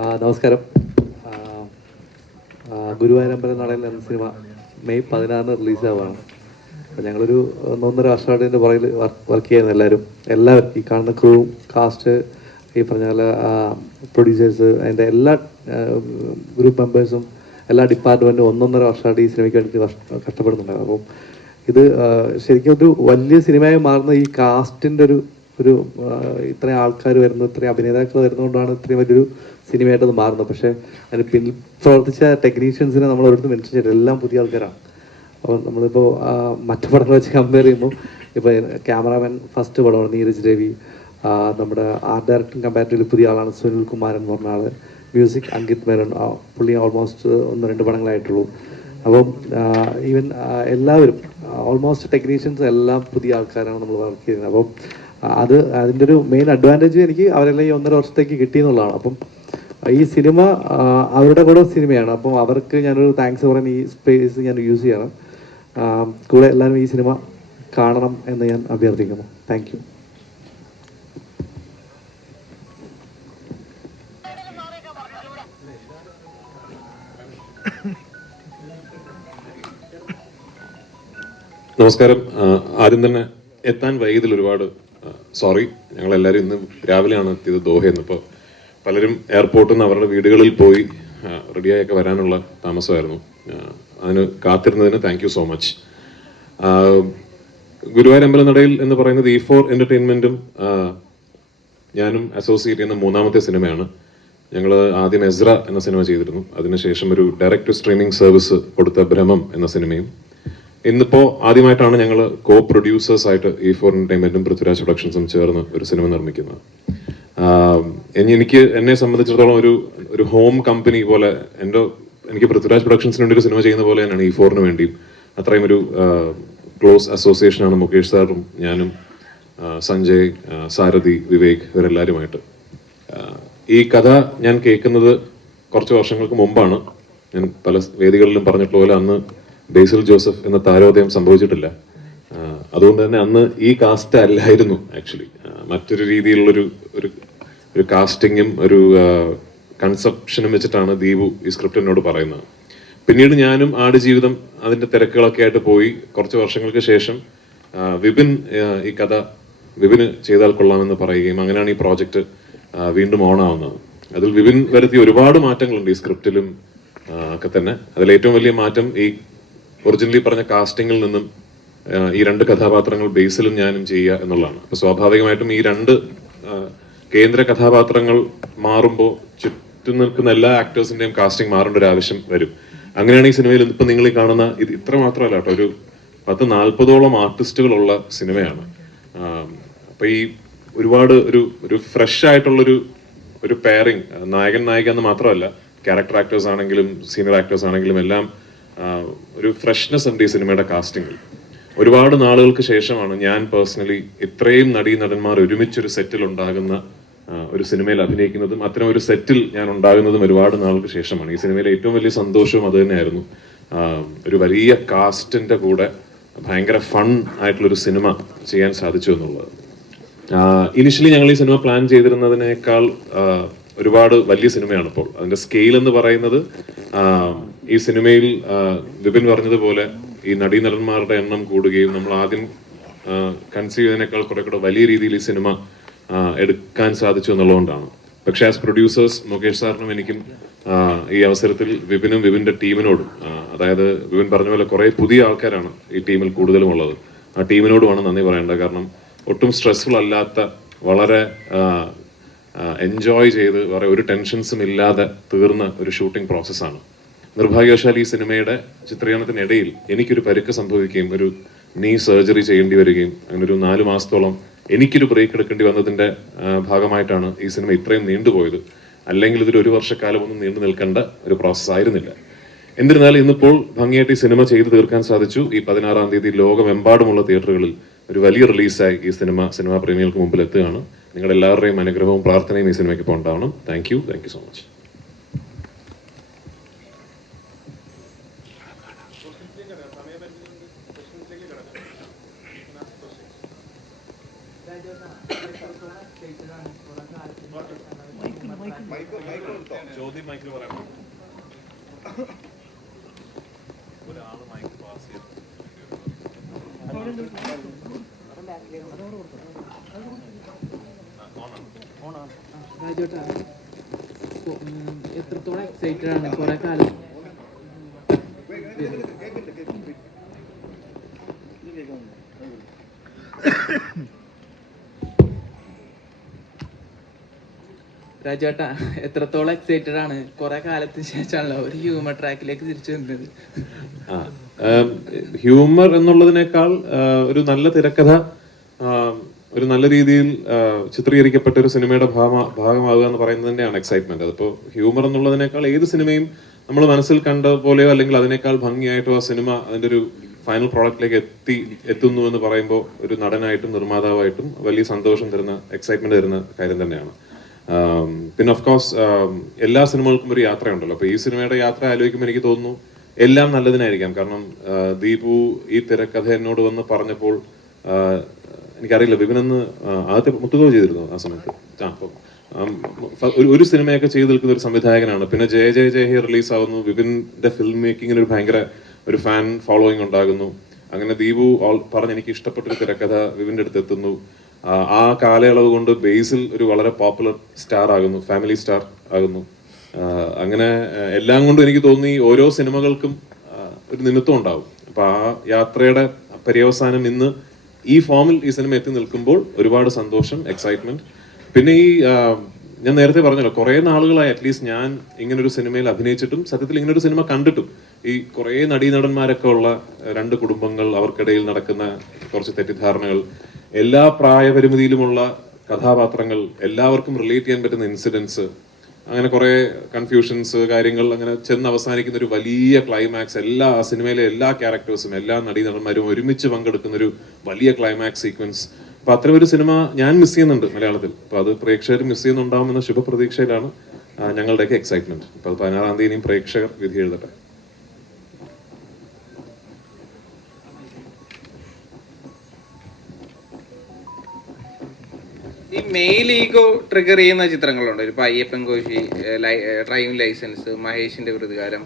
നമസ്കാരം. ഗുരുവായൂരമ്പലം നടയിൽ എന്ന സിനിമ മെയ് 16 റിലീസാവാണ്. അപ്പോൾ ഞങ്ങളൊരു 1.5 വർഷമായിട്ട് ഇതിൻ്റെ പുറകിൽ വർക്ക് ചെയ്യുന്ന എല്ലാവരും ഈ കാണുന്ന ക്രൂ, കാസ്റ്റ്, ഈ പറഞ്ഞ പോലെ പ്രൊഡ്യൂസേഴ്സ്, അതിൻ്റെ എല്ലാ ഗ്രൂപ്പ് മെമ്പേഴ്സും എല്ലാ ഡിപ്പാർട്ട്മെൻറ്റും 1.5 വർഷമായിട്ട് ഈ സിനിമയ്ക്ക് വേണ്ടി കഷ്ടപ്പെടുന്നുണ്ട്. അപ്പം ഇത് ശരിക്കും ഒരു വലിയ സിനിമയായി മാറുന്ന ഈ കാസ്റ്റിൻ്റെ ഒരു ഇത്രയും ആൾക്കാർ വരുന്നത്, ഇത്രയും അഭിനേതാക്കൾ വരുന്നതുകൊണ്ടാണ് ഇത്രയും വലിയൊരു സിനിമയായിട്ട് അത് മാറുന്നത്. പക്ഷേ അതിന് പിന്നിൽ പ്രവർത്തിച്ച ടെക്നീഷ്യൻസിനെ നമ്മൾ ഒരിടത്ത് മെൻഷൻ ചെയ്തിട്ട് എല്ലാം പുതിയ ആൾക്കാരാണ്. അപ്പോൾ നമ്മളിപ്പോൾ മറ്റു പടങ്ങൾ വെച്ച് കമ്പയർ ചെയ്യുമ്പോൾ ഇപ്പോൾ ക്യാമറാമാൻ ഫസ്റ്റ് പടമാണ് നീരജ് രവി, നമ്മുടെ ആർട്ട് ഡയറക്ടറും കമ്പാരിറ്റീവ്ലി പുതിയ ആളാണ് സുനിൽ കുമാരൻ എന്ന് പറഞ്ഞ ആൾ, മ്യൂസിക് അങ്കിത് മേനോൻ, പുള്ളി ഓൾമോസ്റ്റ് 1-2 പടങ്ങളായിട്ടുള്ളൂ. അപ്പം ഈവൻ എല്ലാവരും ഓൾമോസ്റ്റ് ടെക്നീഷ്യൻസ് എല്ലാം പുതിയ ആൾക്കാരാണ് നമ്മൾ വർക്ക് ചെയ്യുന്നത്. അപ്പം അതിൻ്റെ ഒരു മെയിൻ അഡ്വാൻറ്റേജ് എനിക്ക് അവരെല്ലാം ഈ 1.5 വർഷത്തേക്ക് കിട്ടിയെന്നുള്ളതാണ്. അപ്പം ഈ സിനിമ അവരുടെ കൂടെ സിനിമയാണ്. അപ്പം അവർക്ക് ഞാനൊരു താങ്ക്സ് പറയാൻ ഈ സ്പേസ് ഞാൻ യൂസ് ചെയ്യണം. കൂടെ എല്ലാവരും ഈ സിനിമ കാണണം എന്ന് ഞാൻ അഭ്യർത്ഥിക്കുന്നു. Thank you. നമസ്കാരം. ആദ്യം തന്നെ എത്താൻ വൈകിയതിൽ ഒരുപാട് സോറി. ഞങ്ങളെല്ലാവരും ഇന്ന് രാവിലെയാണ് എത്തിയത് ദോഹയിൽ നിന്ന്. ഇപ്പോൾ പലരും എയർപോർട്ടിൽ നിന്ന് അവരുടെ വീടുകളിൽ പോയി റെഡിയായൊക്കെ വരാനുള്ള താമസമായിരുന്നു. അതിന് കാത്തിരുന്നതിന് thank you so much. Guruvayur അമ്പലനടയിൽ എന്ന് പറയുന്നത് E4 എൻ്റർടൈൻമെൻറ്റും ഞാനും അസോസിയേറ്റ് ചെയ്യുന്ന 3ാമത്തെ സിനിമയാണ്. ഞങ്ങൾ ആദ്യം എസ്ര എന്ന സിനിമ ചെയ്തിരുന്നു. അതിനുശേഷം ഒരു ഡയറക്റ്റ് സ്ട്രീമിംഗ് സർവീസ് കൊടുത്ത ഭ്രമം എന്ന സിനിമയും, ഇന്നിപ്പോൾ ആദ്യമായിട്ടാണ് ഞങ്ങൾ കോ പ്രൊഡ്യൂസേഴ്സ് ആയിട്ട് E4 എൻ്റർടൈൻമെൻറ്റും പൃഥ്വിരാജ് പ്രൊഡക്ഷൻസും ചേർന്ന് ഒരു സിനിമ നിർമ്മിക്കുന്നത്. എന്നെ സംബന്ധിച്ചിടത്തോളം ഒരു ഹോം കമ്പനി പോലെ എനിക്ക് പൃഥ്വിരാജ് പ്രൊഡക്ഷൻസിന് വേണ്ടി ഒരു സിനിമ ചെയ്യുന്ന പോലെ തന്നെയാണ് E4 വേണ്ടിയും. അത്രയും ഒരു ക്ലോസ് അസോസിയേഷനാണ് മുകേഷ് സാറും ഞാനും, സഞ്ജയ്, സാരഥി, വിവേക്, ഇവരെല്ലാവരുമായിട്ട്. ഈ കഥ ഞാൻ കേൾക്കുന്നത് കുറച്ച് വർഷങ്ങൾക്ക് മുമ്പാണ്. ഞാൻ പല വേദികളിലും പറഞ്ഞിട്ടുള്ള പോലെ അന്ന് ബേസിൽ ജോസഫ് എന്ന താരോദയം സംഭവിച്ചിട്ടില്ല. അതുകൊണ്ട് തന്നെ അന്ന് ഈ കാസ്റ്റ് അല്ലായിരുന്നു ആക്ച്വലി. മറ്റൊരു രീതിയിലുള്ളൊരു ഒരു കാസ്റ്റിങ്ങും ഒരു കൺസെപ്ഷനും വെച്ചിട്ടാണ് ദീപു ഈ സ്ക്രിപ്റ്റ് എന്നോട് പറയുന്നത്. പിന്നീട് ഞാനും ആടുജീവിതം അതിന്റെ തിരക്കുകളൊക്കെ ആയിട്ട് പോയി. കുറച്ച് വർഷങ്ങൾക്ക് ശേഷം ഈ കഥ വിപിന് ചെയ്താൽ കൊള്ളാമെന്ന് പറയുകയും അങ്ങനെയാണ് ഈ പ്രോജക്റ്റ് വീണ്ടും ഓണാവുന്നത്. അതിൽ വിപിൻ വരുത്തിയ ഒരുപാട് മാറ്റങ്ങളുണ്ട് ഈ സ്ക്രിപ്റ്റിലും ഒക്കെ തന്നെ. അതിൽ ഏറ്റവും വലിയ മാറ്റം ഈ ഒറിജിനലി പറഞ്ഞ കാസ്റ്റിങ്ങിൽ നിന്നും ഈ 2 കഥാപാത്രങ്ങൾ ബേസിലും ഞാനും ചെയ്യുക എന്നുള്ളതാണ്. അപ്പൊ സ്വാഭാവികമായിട്ടും ഈ 2 കേന്ദ്ര കഥാപാത്രങ്ങൾ മാറുമ്പോൾ ചുറ്റും നിൽക്കുന്ന എല്ലാ ആക്ടേഴ്സിന്റെയും കാസ്റ്റിംഗ് മാറേണ്ട ഒരു ആവശ്യം വരും. അങ്ങനെയാണ് ഈ സിനിമയിൽ ഇപ്പൊ നിങ്ങൾ ഈ കാണുന്ന ഇത് ഇത്ര മാത്രമല്ല കേട്ടോ, ഒരു 10-40ഓളം ആർട്ടിസ്റ്റുകളുള്ള സിനിമയാണ്. അപ്പൊ ഈ ഒരുപാട് ഒരു ഫ്രഷ് ആയിട്ടുള്ളൊരു പെയറിങ്, നായകൻ നായിക എന്ന് മാത്രമല്ല, ക്യാരക്ടർ ആക്ടേഴ്സ് ആണെങ്കിലും സീനിയർ ആക്ടേഴ്സ് ആണെങ്കിലും എല്ലാം ഒരു ഫ്രഷ്നെസ് ഉണ്ട് ഈ സിനിമയുടെ കാസ്റ്റിംഗിൽ. ഒരുപാട് നാളുകൾക്ക് ശേഷമാണ് ഞാൻ പേഴ്സണലി ഇത്രയും നടന്മാർ ഒരുമിച്ചൊരു സെറ്റിൽ ഉണ്ടാകുന്ന ഒരു സിനിമയിൽ അഭിനയിക്കുന്നതും അത്തരം ഒരു സെറ്റിൽ ഞാൻ ഉണ്ടാകുന്നതും ഒരുപാട് നാളുകൾക്ക് ശേഷമാണ്. ഈ സിനിമയിലെ ഏറ്റവും വലിയ സന്തോഷവും അത് തന്നെയായിരുന്നു. ഒരു വലിയ കാസ്റ്റിന്റെ കൂടെ ഭയങ്കര ഫൺ ആയിട്ടുള്ളൊരു സിനിമ ചെയ്യാൻ സാധിച്ചു എന്നുള്ളത്. ഇനിഷ്യലി ഞങ്ങൾ ഈ സിനിമ പ്ലാൻ ചെയ്തിരുന്നതിനേക്കാൾ ഒരുപാട് വലിയ സിനിമയാണ് ഇപ്പോൾ. അതിന്റെ സ്കെയിൽ എന്ന് പറയുന്നത്, ഈ സിനിമയിൽ വിപിൻ പറഞ്ഞതുപോലെ ഈ നടന്മാരുടെ എണ്ണം കൂടുകയും നമ്മൾ ആദ്യം കൺസീവ് ചെയ്തതിനേക്കാൾ കുറെ കൂടെ വലിയ രീതിയിൽ ഈ സിനിമ എടുക്കാൻ സാധിച്ചു എന്നുള്ളതുകൊണ്ടാണ്. പക്ഷെ ആസ് പ്രൊഡ്യൂസേഴ്സ് മുകേഷ് സാറിനും എനിക്കും ഈ അവസരത്തിൽ വിപിന്റെ ടീമിനോടും, അതായത് വിപിൻ പറഞ്ഞ പോലെ കുറെ പുതിയ ആൾക്കാരാണ് ഈ ടീമിൽ കൂടുതലും ഉള്ളത്, ആ ടീമിനോടുമാണ് നന്ദി പറയേണ്ടത്. കാരണം ഒട്ടും സ്ട്രെസ്ഫുൾ അല്ലാത്ത, വളരെ എൻജോയ് ചെയ്ത് വേറെ ഒരു ടെൻഷൻസും ഇല്ലാതെ തീർന്ന ഒരു ഷൂട്ടിംഗ് പ്രോസസ്സാണ്. നിർഭാഗ്യവശാൽ ഈ സിനിമയുടെ ചിത്രീകരണത്തിനിടയിൽ എനിക്കൊരു പരിക്ക് സംഭവിക്കുകയും ഒരു നീ സർജറി ചെയ്യേണ്ടി വരികയും അങ്ങനെ ഒരു 4 മാസത്തോളം എനിക്കൊരു ബ്രേക്ക് എടുക്കേണ്ടി വന്നതിന്റെ ഭാഗമായിട്ടാണ് ഈ സിനിമ ഇത്രയും നീണ്ടുപോയത്. അല്ലെങ്കിൽ ഇതൊരു 1 വർഷക്കാലമൊന്നും നീണ്ടു നിൽക്കേണ്ട ഒരു പ്രോസസ് ആയിരുന്നില്ല. എന്നിരുന്നാലും ഇന്നിപ്പോൾ ഭംഗിയായിട്ട് ഈ സിനിമ ചെയ്തു തീർക്കാൻ സാധിച്ചു. ഈ 16-ാം തീയതി ലോകമെമ്പാടുമുള്ള തിയേറ്ററുകളിൽ ഒരു വലിയ റിലീസായി ഈ സിനിമാ പ്രേമികൾക്ക് മുമ്പിൽ എത്തുകയാണ്. നിങ്ങളുടെ എല്ലാവരുടെയും അനുഗ്രഹവും പ്രാർത്ഥനയും ഈ സിനിമയ്ക്ക് ഇപ്പോൾ ഉണ്ടാവണം. Thank you so much. Mike. രാജേട്ടാ, എത്രത്തോളം എക്സൈറ്റഡ് ആണ് കുറെ കാലം രാജേട്ടാ എത്രത്തോളം എക്സൈറ്റഡ് ആണ് കുറെ കാലത്തിന് ശേഷമാണല്ലോ ഒരു ഹ്യൂമർ ട്രാക്കിലേക്ക് തിരിച്ചു വന്നത്? ഹ്യൂമർ എന്നുള്ളതിനേക്കാൾ ഒരു നല്ല തിരക്കഥ ഒരു നല്ല രീതിയിൽ ചിത്രീകരിക്കപ്പെട്ട ഒരു സിനിമയുടെ ഭാഗമാകുക എന്ന് പറയുന്നത് തന്നെയാണ് എക്സൈറ്റ്മെന്റ്. അതിപ്പോൾ ഹ്യൂമർ എന്നുള്ളതിനേക്കാൾ ഏത് സിനിമയും നമ്മൾ മനസ്സിൽ കണ്ട പോലെയോ അല്ലെങ്കിൽ അതിനേക്കാൾ ഭംഗിയായിട്ടോ ആ സിനിമ അതിന്റെ ഒരു ഫൈനൽ പ്രോഡക്റ്റിലേക്ക് എത്തുന്നു എന്ന് പറയുമ്പോൾ ഒരു നടനായിട്ടും നിർമ്മാതാവായിട്ടും വലിയ സന്തോഷം തരുന്ന എക്സൈറ്റ്മെന്റ് തരുന്ന കാര്യം തന്നെയാണ്. പിന്നെ ഓഫ് കോഴ്സ് എല്ലാ സിനിമകൾക്കും ഒരു യാത്രയുണ്ടല്ലോ. അപ്പൊ ഈ സിനിമയുടെ യാത്ര ആലോചിക്കുമ്പോൾ എനിക്ക് തോന്നുന്നു എല്ലാം നല്ലതിനായിരിക്കാം. കാരണം ദീപു ഈ തിരക്കഥ എന്നോട് വന്ന് പറഞ്ഞപ്പോൾ എനിക്കറിയില്ല, വിപിനെന്ന് ആദ്യത്തെ മുത്തുകോ ചെയ്തിരുന്നു ആ സമയത്ത്. ഒരു സിനിമയൊക്കെ ചെയ്ത് നിൽക്കുന്ന ഒരു സംവിധായകനാണ്. പിന്നെ ജയ ജയ ജയ ഹേ റിലീസ് ആവുന്നു. വിപിന്റെ ഫിലിം മേക്കിങ്ങിന് ഒരു ഭയങ്കര ഒരു ഫാൻ ഫോളോയിങ് ഉണ്ടാകുന്നു. അങ്ങനെ ദീപു പറഞ്ഞ് എനിക്ക് ഇഷ്ടപ്പെട്ടൊരു തിരക്കഥ വിപിന്റെ അടുത്ത് എത്തുന്നു. ആ കാലയളവ് കൊണ്ട് ബേസിൽ ഒരു വളരെ പോപ്പുലർ സ്റ്റാർ ആകുന്നു, ഫാമിലി സ്റ്റാർ ആകുന്നു. അങ്ങനെ എല്ലാം കൊണ്ടും എനിക്ക് തോന്നി ഓരോ സിനിമകൾക്കും ഒരു നിമിത്തം ഉണ്ടാവും. അപ്പൊ ആ യാത്രയുടെ പര്യവസാനം ഇന്ന് ഈ ഫോമിൽ ഈ സിനിമ എത്തി നിൽക്കുമ്പോൾ ഒരുപാട് സന്തോഷം, എക്സൈറ്റ്മെന്റ്. പിന്നെ ഈ ഞാൻ നേരത്തെ പറഞ്ഞല്ലോ, കുറെ നാളുകളായി അറ്റ്ലീസ്റ്റ് ഞാൻ ഇങ്ങനൊരു സിനിമയിൽ അഭിനയിച്ചിട്ടും സത്യത്തിൽ ഇങ്ങനൊരു സിനിമ കണ്ടിട്ടും ഈ കുറെ നടീനടന്മാരൊക്കെ ഉള്ള രണ്ട് കുടുംബങ്ങൾ, അവർക്കിടയിൽ നടക്കുന്ന കുറച്ച് തെറ്റിദ്ധാരണകൾ, എല്ലാ പ്രായപരിമിതിയിലുമുള്ള കഥാപാത്രങ്ങൾ, എല്ലാവർക്കും റിലേറ്റ് ചെയ്യാൻ പറ്റുന്ന ഇൻസിഡൻസ്, അങ്ങനെ കുറെ കൺഫ്യൂഷൻസ്, കാര്യങ്ങൾ അങ്ങനെ ചെന്ന് അവസാനിക്കുന്ന ഒരു വലിയ ക്ലൈമാക്സ്, എല്ലാ സിനിമയിലെ എല്ലാ ക്യാരക്ടേഴ്സും എല്ലാ നടീനടന്മാരും ഒരുമിച്ച് പങ്കെടുക്കുന്ന ഒരു വലിയ ക്ലൈമാക്സ് സീക്വൻസ്. അപ്പൊ അത്തരം ഒരു സിനിമ ഞാൻ മിസ് ചെയ്യുന്നുണ്ട് മലയാളത്തിൽ. അപ്പൊ അത് പ്രേക്ഷകർ മിസ് ചെയ്യുന്നുണ്ടാവുമെന്ന ശുഭപ്രതീക്ഷയിലാണ് ഞങ്ങളുടെയൊക്കെ എക്സൈറ്റ്മെന്റ്. അപ്പൊ അത് 16-ാം തീയതി പ്രേക്ഷകർ വിധി എഴുതട്ടെ. ഈ മെയിൽ ഈഗോ ട്രിഗർ ചെയ്യുന്ന ചിത്രങ്ങളുണ്ട്. ഇപ്പൊ അയ്യപ്പൻ കോശി, ഡ്രൈവിംഗ് ലൈസൻസ്, മഹേഷിന്റെ പ്രതികാരം,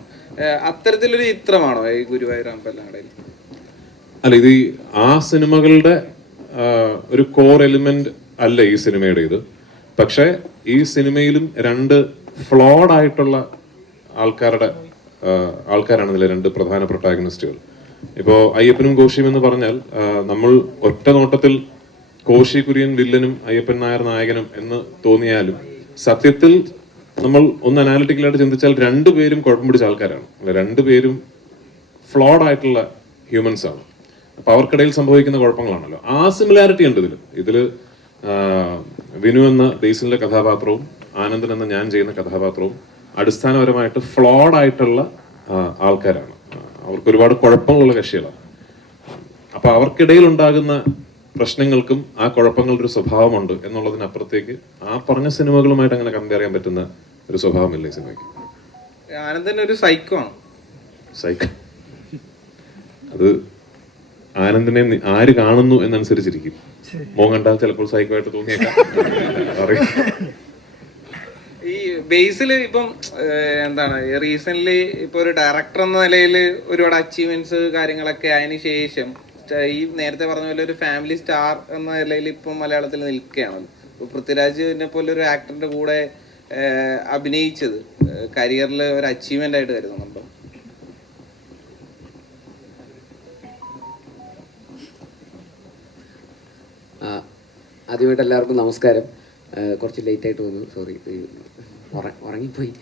അത്തരത്തിലൊരു ചിത്രമാണോ ഈ ഗുരുവായൂർ അമ്പലനടയിൽ? അല്ല, ഇത് ആ സിനിമകളുടെ ഒരു കോർ എലിമെന്റ് അല്ല ഈ സിനിമയുടെ ഇത്. പക്ഷെ ഈ സിനിമയിലും രണ്ട് ഫ്ലോഡ് ആയിട്ടുള്ള ആൾക്കാരാണ് ഇതിലെ രണ്ട് പ്രധാന പ്രൊട്ടാഗണിസ്റ്റുകൾ. ഇപ്പോ അയ്യപ്പനും കോശിയും എന്ന് പറഞ്ഞാൽ നമ്മൾ ഒറ്റ നോട്ടത്തിൽ കോശി കുര്യൻ വില്ലനും അയ്യപ്പൻ നായർ നായകനും എന്ന് തോന്നിയാലും സത്യത്തിൽ നമ്മൾ ഒന്ന് അനാലിറ്റിക്കലായിട്ട് ചിന്തിച്ചാൽ രണ്ടുപേരും കുഴപ്പം പിടിച്ച ആൾക്കാരാണ്. രണ്ടുപേരും ഫ്ലോഡ് ആയിട്ടുള്ള ഹ്യൂമൻസ് ആണ്. അപ്പൊ അവർക്കിടയിൽ സംഭവിക്കുന്ന കുഴപ്പങ്ങളാണല്ലോ. ആ സിമിലാരിറ്റി ഉണ്ട് ഇതില് വിനു എന്ന ബേസിലെ കഥാപാത്രവും ആനന്ദൻ എന്ന ഞാൻ ചെയ്യുന്ന കഥാപാത്രവും അടിസ്ഥാനപരമായിട്ട് ഫ്ലോഡ് ആയിട്ടുള്ള ആൾക്കാരാണ്. അവർക്ക് ഒരുപാട് കുഴപ്പങ്ങളുള്ള കക്ഷികളാണ്. അപ്പൊ അവർക്കിടയിൽ ഉണ്ടാകുന്ന പ്രശ്നങ്ങൾക്കും ആ കുഴപ്പങ്ങളുടെ ഒരു സ്വഭാവമുണ്ട് എന്നുള്ളതിനപ്പുറത്തേക്ക് ആ പറഞ്ഞ സിനിമകളുമായിട്ട് അങ്ങനെ കമ്പയർ ചെയ്യാൻ പറ്റുന്ന ഒരു സ്വഭാവമില്ല ഈ സിനിമയ്ക്ക്. ആനന്ദൻ ഒരു സൈക്കോ ആണ്. സൈക്കോ അത് ആനന്ദിനെ ആര് കാണുന്നു എന്നനുസരിച്ചിരിക്കും. മോൻ കണ്ടാൽ ചിലപ്പോൾ സൈക്കോ ആയിട്ട് തോന്നിയേക്കാം. ഈ ബേസില് ഇപ്പം എന്താണ് റീസെന്റ് ഇപ്പൊ ഒരു ഡയറക്ടർ എന്ന നിലയിൽ ഒരുപാട് അച്ചീവ്മെന്റ്സ് കാര്യങ്ങളൊക്കെ അതിന് ശേഷം ഈ നേരത്തെ പറഞ്ഞ പോലെ ഒരു ഫാമിലി സ്റ്റാർ എന്ന നിലയിൽ ഇപ്പം മലയാളത്തിൽ നിൽക്കുകയാണല്ലോ. ഇപ്പൊ പൃഥ്വിരാജിനെ പോലെ ഒരു ആക്ടറിന്റെ കൂടെ അഭിനയിച്ചത് കരിയറിൽ ഒരു അച്ചീവ്മെന്റ് ആയിട്ട് കരുതുന്നുണ്ടോ? ആദ്യമായിട്ട് എല്ലാവർക്കും നമസ്കാരം. കുറച്ച് ലേറ്റ് ആയിട്ട് വന്നു, സോറി. ഉറങ്ങിപ്പോയി.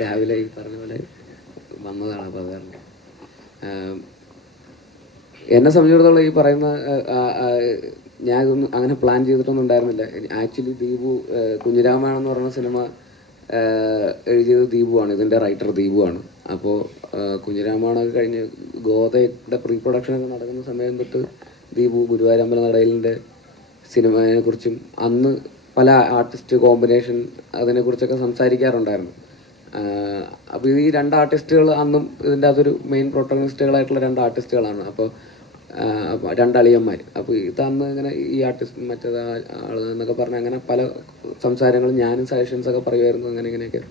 രാവിലെ ഈ പറഞ്ഞ പോലെ വന്നതാണ്. അപ്പോൾ അത് കാരണം എന്നെ സംബന്ധിച്ചിടത്തോളം ഈ പറയുന്ന ഞാൻ ഇതൊന്നും അങ്ങനെ പ്ലാൻ ചെയ്തിട്ടൊന്നും ഉണ്ടായിരുന്നില്ല. ആക്ച്വലി ദീപു കുഞ്ഞിരാമായണം എന്ന് പറയുന്ന സിനിമ എഴുതിയത് ദീപുവാണ്, ഇതിൻ്റെ റൈറ്റർ ദീപുവാണ്. അപ്പോൾ കുഞ്ഞിരാമായണമൊക്കെ കഴിഞ്ഞ് ഗോതയുടെ പ്രീ പ്രൊഡക്ഷനൊക്കെ നടക്കുന്ന സമയം തൊട്ട് ദീപു ഗുരുവായൂർ അമ്പലനടയിലിൻ്റെ സിനിമയെക്കുറിച്ചും അന്ന് പല ആർട്ടിസ്റ്റ് കോമ്പിനേഷൻ അതിനെക്കുറിച്ചൊക്കെ സംസാരിക്കാറുണ്ടായിരുന്നു. അപ്പോൾ ഈ രണ്ട് ആർട്ടിസ്റ്റുകൾ അന്നും ഇതിൻ്റെ അതൊരു മെയിൻ പ്രൊട്ടഗണിസ്റ്റുകളായിട്ടുള്ള രണ്ട് ആർട്ടിസ്റ്റുകളാണ്. അപ്പോൾ അപ്പോൾ 2 അളിയന്മാർ. അപ്പോൾ ഇതന്ന് ഇങ്ങനെ ഈ ആർട്ടിസ്റ്റ് മറ്റേത് ആൾ എന്നൊക്കെ പറഞ്ഞ് അങ്ങനെ പല സംസാരങ്ങളും ഞാനും സജഷൻസൊക്കെ പറയുമായിരുന്നു, അങ്ങനെ ഇങ്ങനെയൊക്കെ.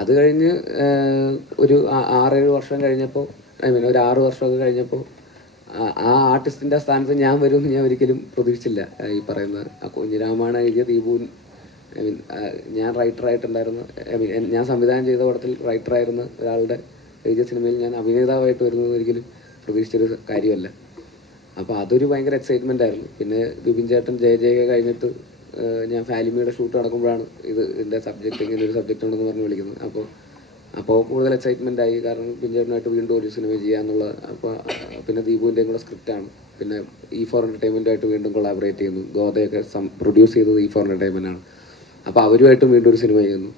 അത് കഴിഞ്ഞ് ഒരു 6-7 വർഷം കഴിഞ്ഞപ്പോൾ, ഒരു 6 വർഷമൊക്കെ കഴിഞ്ഞപ്പോൾ ആ ആർട്ടിസ്റ്റിൻ്റെ സ്ഥാനത്ത് ഞാൻ വരുമെന്ന് ഞാൻ ഒരിക്കലും പ്രതീക്ഷിച്ചില്ല. ഈ പറയുന്ന കുഞ്ഞിരാമാണ് എഴുതിയ ദീപു, ഞാൻ റൈറ്ററായിട്ടുണ്ടായിരുന്നു, ഞാൻ സംവിധാനം ചെയ്ത പടത്തിൽ റൈറ്ററായിരുന്ന ഒരാളുടെ എഴുതിയ സിനിമയിൽ ഞാൻ അഭിനേതാവായിട്ട് വരുന്നത് ഒരിക്കലും പ്രതീക്ഷിച്ചൊരു കാര്യമല്ല. അപ്പോൾ അതൊരു ഭയങ്കര എക്സൈറ്റ്മെൻ്റ് ആയിരുന്നു. പിന്നെ ബിപിൻ ചേട്ടൻ ജയ കഴിഞ്ഞിട്ട് ഞാൻ ഫാലിമിയുടെ ഷൂട്ട് നടക്കുമ്പോഴാണ് ഇതിൻ്റെ സബ്ജക്റ്റ് ഇങ്ങനെ ഒരു സബ്ജക്റ്റ് ഉണ്ടെന്ന് പറഞ്ഞ് വിളിക്കുന്നത്. അപ്പോൾ കൂടുതൽ എക്സൈറ്റ്മെൻ്റ് ആയി, കാരണം ബിപിൻ ചേട്ടനായിട്ട് വീണ്ടും ഒരു സിനിമ ചെയ്യാന്നുള്ളത്. അപ്പോൾ പിന്നെ ദീപുവിൻ്റെയും കൂടെ സ്ക്രിപ്റ്റാണ്. പിന്നെ E4 എൻ്റർടൈൻമെൻറ്റുമായിട്ട് വീണ്ടും കൊളാബറേറ്റ് ചെയ്യുന്നു. ഗോദയൊക്കെ പ്രൊഡ്യൂസ് ചെയ്തത് E4 എൻ്റർടൈൻമെൻ്റ് ആണ്. അപ്പോൾ അവരുമായിട്ടും വീണ്ടും ഒരു സിനിമ ചെയ്യുന്നു.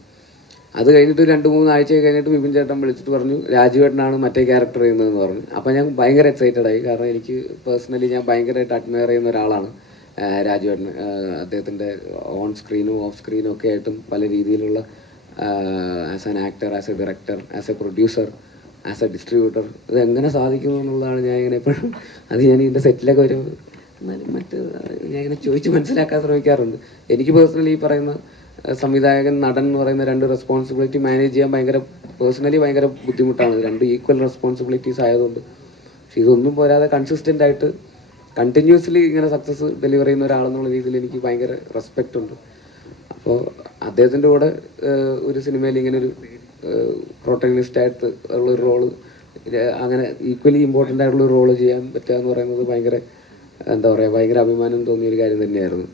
അത് കഴിഞ്ഞിട്ട് 2-3 ആഴ്ച കഴിഞ്ഞിട്ട് ബിപിൻ ചേട്ടൻ വിളിച്ചിട്ട് പറഞ്ഞു രാജുവേട്ടനാണ് മറ്റേ ക്യാരക്ടർ ചെയ്യുന്നതെന്ന് പറഞ്ഞു. അപ്പോൾ ഞാൻ ഭയങ്കര എക്സൈറ്റഡ് ആയി, കാരണം എനിക്ക് പേഴ്സണലി ഞാൻ ഭയങ്കരമായിട്ട് അഡ്മയർ ചെയ്യുന്ന ഒരാളാണ് രാജുവേട്ടൻ. അദ്ദേഹത്തിൻ്റെ ഓൺ സ്ക്രീനും ഓഫ് സ്ക്രീനും ഒക്കെ ആയിട്ടും പല രീതിയിലുള്ള as an actor, as A director, as A producer, as A distributor, ഇത് എങ്ങനെ സാധിക്കുന്നു എന്നുള്ളതാണ് ഞാൻ ഇങ്ങനെ എപ്പോഴും അത് ഞാൻ ഇതിൻ്റെ സെറ്റിലൊക്കെ ഒരു എന്നാലും ഞാൻ ഇങ്ങനെ ചോദിച്ച് മനസ്സിലാക്കാൻ ശ്രമിക്കാറുണ്ട്. എനിക്ക് പേഴ്സണലി ഈ പറയുന്ന സംവിധായകൻ, നടൻ എന്ന് പറയുന്ന 2 റെസ്പോൺസിബിലിറ്റി മാനേജ് ചെയ്യാൻ പേഴ്സണലി ഭയങ്കര ബുദ്ധിമുട്ടാണ്. 2 ഈക്വൽ റെസ്പോൺസിബിലിറ്റീസ് ആയതുകൊണ്ട്. പക്ഷെ ഇതൊന്നും പോരാതെ കൺസിസ്റ്റൻ്റ് ആയിട്ട് കണ്ടിന്യൂസ്ലി ഇങ്ങനെ സക്സസ് ഡെലിവർ ചെയ്യുന്ന ഒരാളെന്നുള്ള രീതിയിൽ എനിക്ക് ഭയങ്കര റെസ്പെക്റ്റ് ഉണ്ട്. അപ്പോൾ അദ്ദേഹത്തിൻ്റെ കൂടെ ഒരു സിനിമയിൽ ഇങ്ങനെ ഒരു പ്രൊട്ടഗണിസ്റ്റ് ആയിട്ട് ഉള്ളൊരു റോള്, അങ്ങനെ ഈക്വലി ഇമ്പോർട്ടൻ്റ് ആയിട്ടുള്ളൊരു റോള് ചെയ്യാൻ പറ്റുക എന്ന് പറയുന്നത് ഭയങ്കര ഭയങ്കര അഭിമാനം തോന്നിയൊരു കാര്യം തന്നെയായിരുന്നു.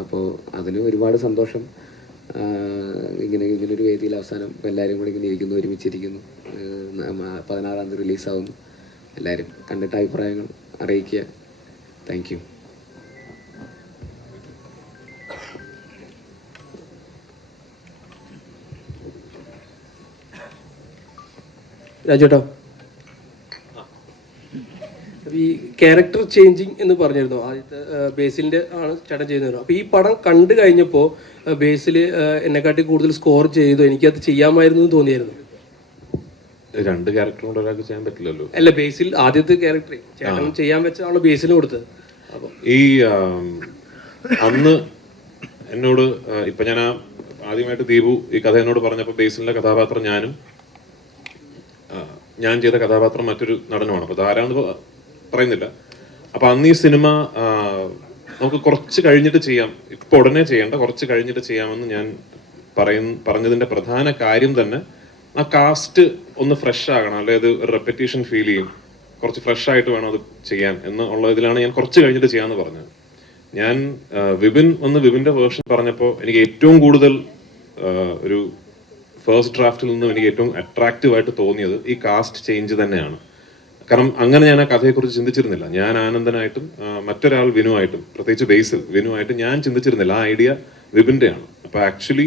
അപ്പോൾ അതിന് ഒരുപാട് സന്തോഷം. ഇങ്ങനൊരു വേദിയിൽ അവസാനം എല്ലാവരും കൂടി ഇങ്ങനെ ഇരിക്കുന്നു, ഒരുമിച്ചിരിക്കുന്നു. 16-ാം തീയതി റിലീസാവുന്നു. എല്ലാവരും കണ്ടിട്ട് അഭിപ്രായങ്ങൾ അറിയിക്കുക. Thank you. രാജേട്ടാ, ഈ ക്യാരക്ടർ ചേഞ്ചിങ് എന്ന് പറഞ്ഞിരുന്നു, ആദ്യത്തെ ബേസിലിൻ്റെ ആണ് ചേട്ടൻ ചെയ്യുന്നത്. അപ്പോൾ ഈ പടം കണ്ടു കഴിഞ്ഞപ്പോൾ ബേസിൽ എന്നെക്കാട്ടി കൂടുതൽ സ്കോർ ചെയ്തു, എനിക്കത് ചെയ്യാമായിരുന്നു എന്ന് തോന്നിയായിരുന്നു. 2 ക്യാരക്ടർ കൊണ്ട് ഒരാൾക്ക് ചെയ്യാൻ പറ്റില്ലല്ലോ. അല്ല, ബേസിൽ ആദ്യത്തെ ക്യാരക്ടർ ചേട്ടൻ ചെയ്യാൻ വെച്ചതാണ് ബേസിന് കൊടുത്തത്. അപ്പോൾ ഈ അന്ന് എന്നോട് ഇപ്പൊ ഞാൻ ആദ്യമായിട്ട് ദീപു ഈ കഥ എന്നോട് പറഞ്ഞപ്പോൾ ബേസിലിന്റെ കഥാപാത്രം ഞാൻ ചെയ്ത കഥാപാത്രം മറ്റൊരു നടനുമാണ്. അപ്പൊ അതാരാണെന്ന് പറയുന്നില്ല. അപ്പൊ അന്ന് ഈ സിനിമ നമുക്ക് കുറച്ച് കഴിഞ്ഞിട്ട് ചെയ്യാം, ഇപ്പൊ ഉടനെ ചെയ്യേണ്ട, കുറച്ച് കഴിഞ്ഞിട്ട് ചെയ്യാമെന്ന് ഞാൻ പറഞ്ഞതിന്റെ പ്രധാന കാര്യം തന്നെ ആ കാസ്റ്റ് ഒന്ന് ഫ്രഷ് ആകണം, അല്ലെ അത് റെപ്പറ്റീഷൻ ഫീൽ ചെയ്യും, കുറച്ച് ഫ്രഷ് ആയിട്ട് വേണം അത് ചെയ്യാൻ എന്നുള്ള ഇതിലാണ് ഞാൻ കുറച്ച് കഴിഞ്ഞിട്ട് ചെയ്യാന്ന് പറഞ്ഞത്. ഞാൻ വിപിന്റെ വേർഷൻ പറഞ്ഞപ്പോൾ എനിക്ക് ഏറ്റവും കൂടുതൽ ഒരു ഫസ്റ്റ് ഡ്രാഫ്റ്റിൽ നിന്നും എനിക്ക് ഏറ്റവും അട്രാക്റ്റീവ് ആയിട്ട് തോന്നിയത് ഈ കാസ്റ്റ് ചേഞ്ച് തന്നെയാണ്. കാരണം അങ്ങനെ ഞാൻ ആ കഥയെക്കുറിച്ച് ചിന്തിച്ചിരുന്നില്ല. ഞാൻ ആനന്ദനായിട്ടും മറ്റൊരാൾ വിനുവായിട്ടും, പ്രത്യേകിച്ച് ബേസിൽ വിനുവായിട്ട് ഞാൻ ചിന്തിച്ചിരുന്നില്ല. ആ ഐഡിയ വിപിന്റെയാണ്. അപ്പൊ ആക്ച്വലി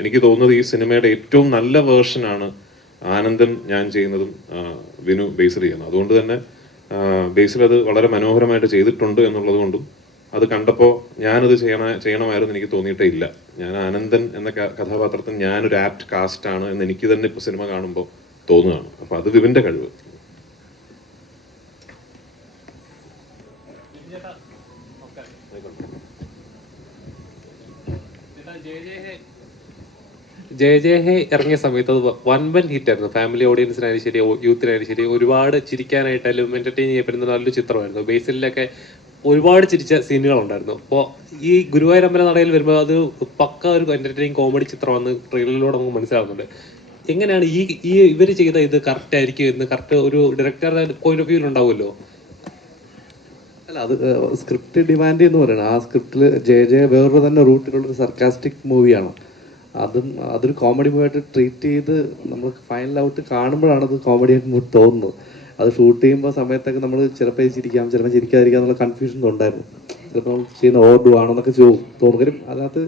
എനിക്ക് തോന്നുന്നത് ഈ സിനിമയുടെ ഏറ്റവും നല്ല വേർഷനാണ് ആനന്ദൻ ഞാൻ ചെയ്യുന്നതും വിനു ബേസിൽ ചെയ്യുന്നത്. അതുകൊണ്ട് തന്നെ ബേസിൽ അത് വളരെ മനോഹരമായിട്ട് ചെയ്തിട്ടുണ്ട് എന്നുള്ളത് കൊണ്ടും അത് കണ്ടപ്പോൾ ഞാനത് ചെയ്യണമായിരുന്നു എനിക്ക് തോന്നിയിട്ടേ ഇല്ല. ഞാൻ ആനന്ദൻ എന്ന കഥാപാത്രത്തിന് ഞാനൊരു ആപ്റ്റ് കാസ്റ്റ് ആണ് എന്ന് എനിക്ക് തന്നെ ഇപ്പൊ സിനിമ കാണുമ്പോൾ തോന്നുകയാണ്. അപ്പൊ അത് വിപിന്റെ കഴിവ്. ജയ ഹേ ഇറങ്ങിയ സമയത്ത് അത് വൻ ഹിറ്റായിരുന്നു. ഫാമിലി ഓഡിയൻസിനായാലും ശരി, യൂത്തിനായാലും ശരി, ഒരുപാട് ചിരിക്കാനായിട്ടായാലും എന്റർടൈൻ ചെയ്യപ്പെടുന്ന നല്ലൊരു ചിത്രമായിരുന്നു. ബേസിലൊക്കെ ഒരുപാട് ചിരിച്ച സീനുകളുണ്ടായിരുന്നു. അപ്പോൾ ഈ ഗുരുവായൂരമ്പല നടയിൽ വരുമ്പോൾ അത് പക്ക ഒരു എന്റർടൈനിങ് കോമഡി ചിത്രമാണെന്ന് ട്രെയിലറിലൂടെ നമുക്ക് മനസ്സിലാവുന്നുണ്ട്. എങ്ങനെയാണ് ഈ ഇവർ ചെയ്ത ഇത് കറക്റ്റ് ആയിരിക്കും എന്ന് കറക്റ്റ് ഒരു ഡയറക്ടറുടെ പോയിന്റ് ഓഫ് വ്യൂ ഉണ്ടാവുമല്ലോ? അല്ല, അത് സ്ക്രിപ്റ്റ് ഡിമാൻഡ് എന്ന് പറയുന്നത്. ആ സ്ക്രിപ്റ്റിൽ ജയ വേറൊരു തന്നെ റൂട്ടിലുള്ളൊരു സർക്കാസ്റ്റിക് മൂവിയാണ്. അതൊരു കോമഡി മൂവിയായിട്ട് ട്രീറ്റ് ചെയ്ത് നമ്മൾ ഫൈനൽ ഔട്ട് കാണുമ്പോഴാണ് അത് കോമഡി ആയിട്ട് തോന്നുന്നത്. അത് ഷൂട്ട് ചെയ്യുമ്പോൾ സമയത്തൊക്കെ നമ്മൾ ചിലപ്പോൾ ചിരിക്കാം, ചിലപ്പോൾ ചിരിക്കാതിരിക്കാം എന്നുള്ള കൺഫ്യൂഷൻ ഉണ്ടായിരുന്നു. ചിലപ്പോൾ നമ്മൾ ചെയ്യുന്ന ഓർഡു ആണോ എന്നൊക്കെ തോന്നുകയും അതിനകത്ത്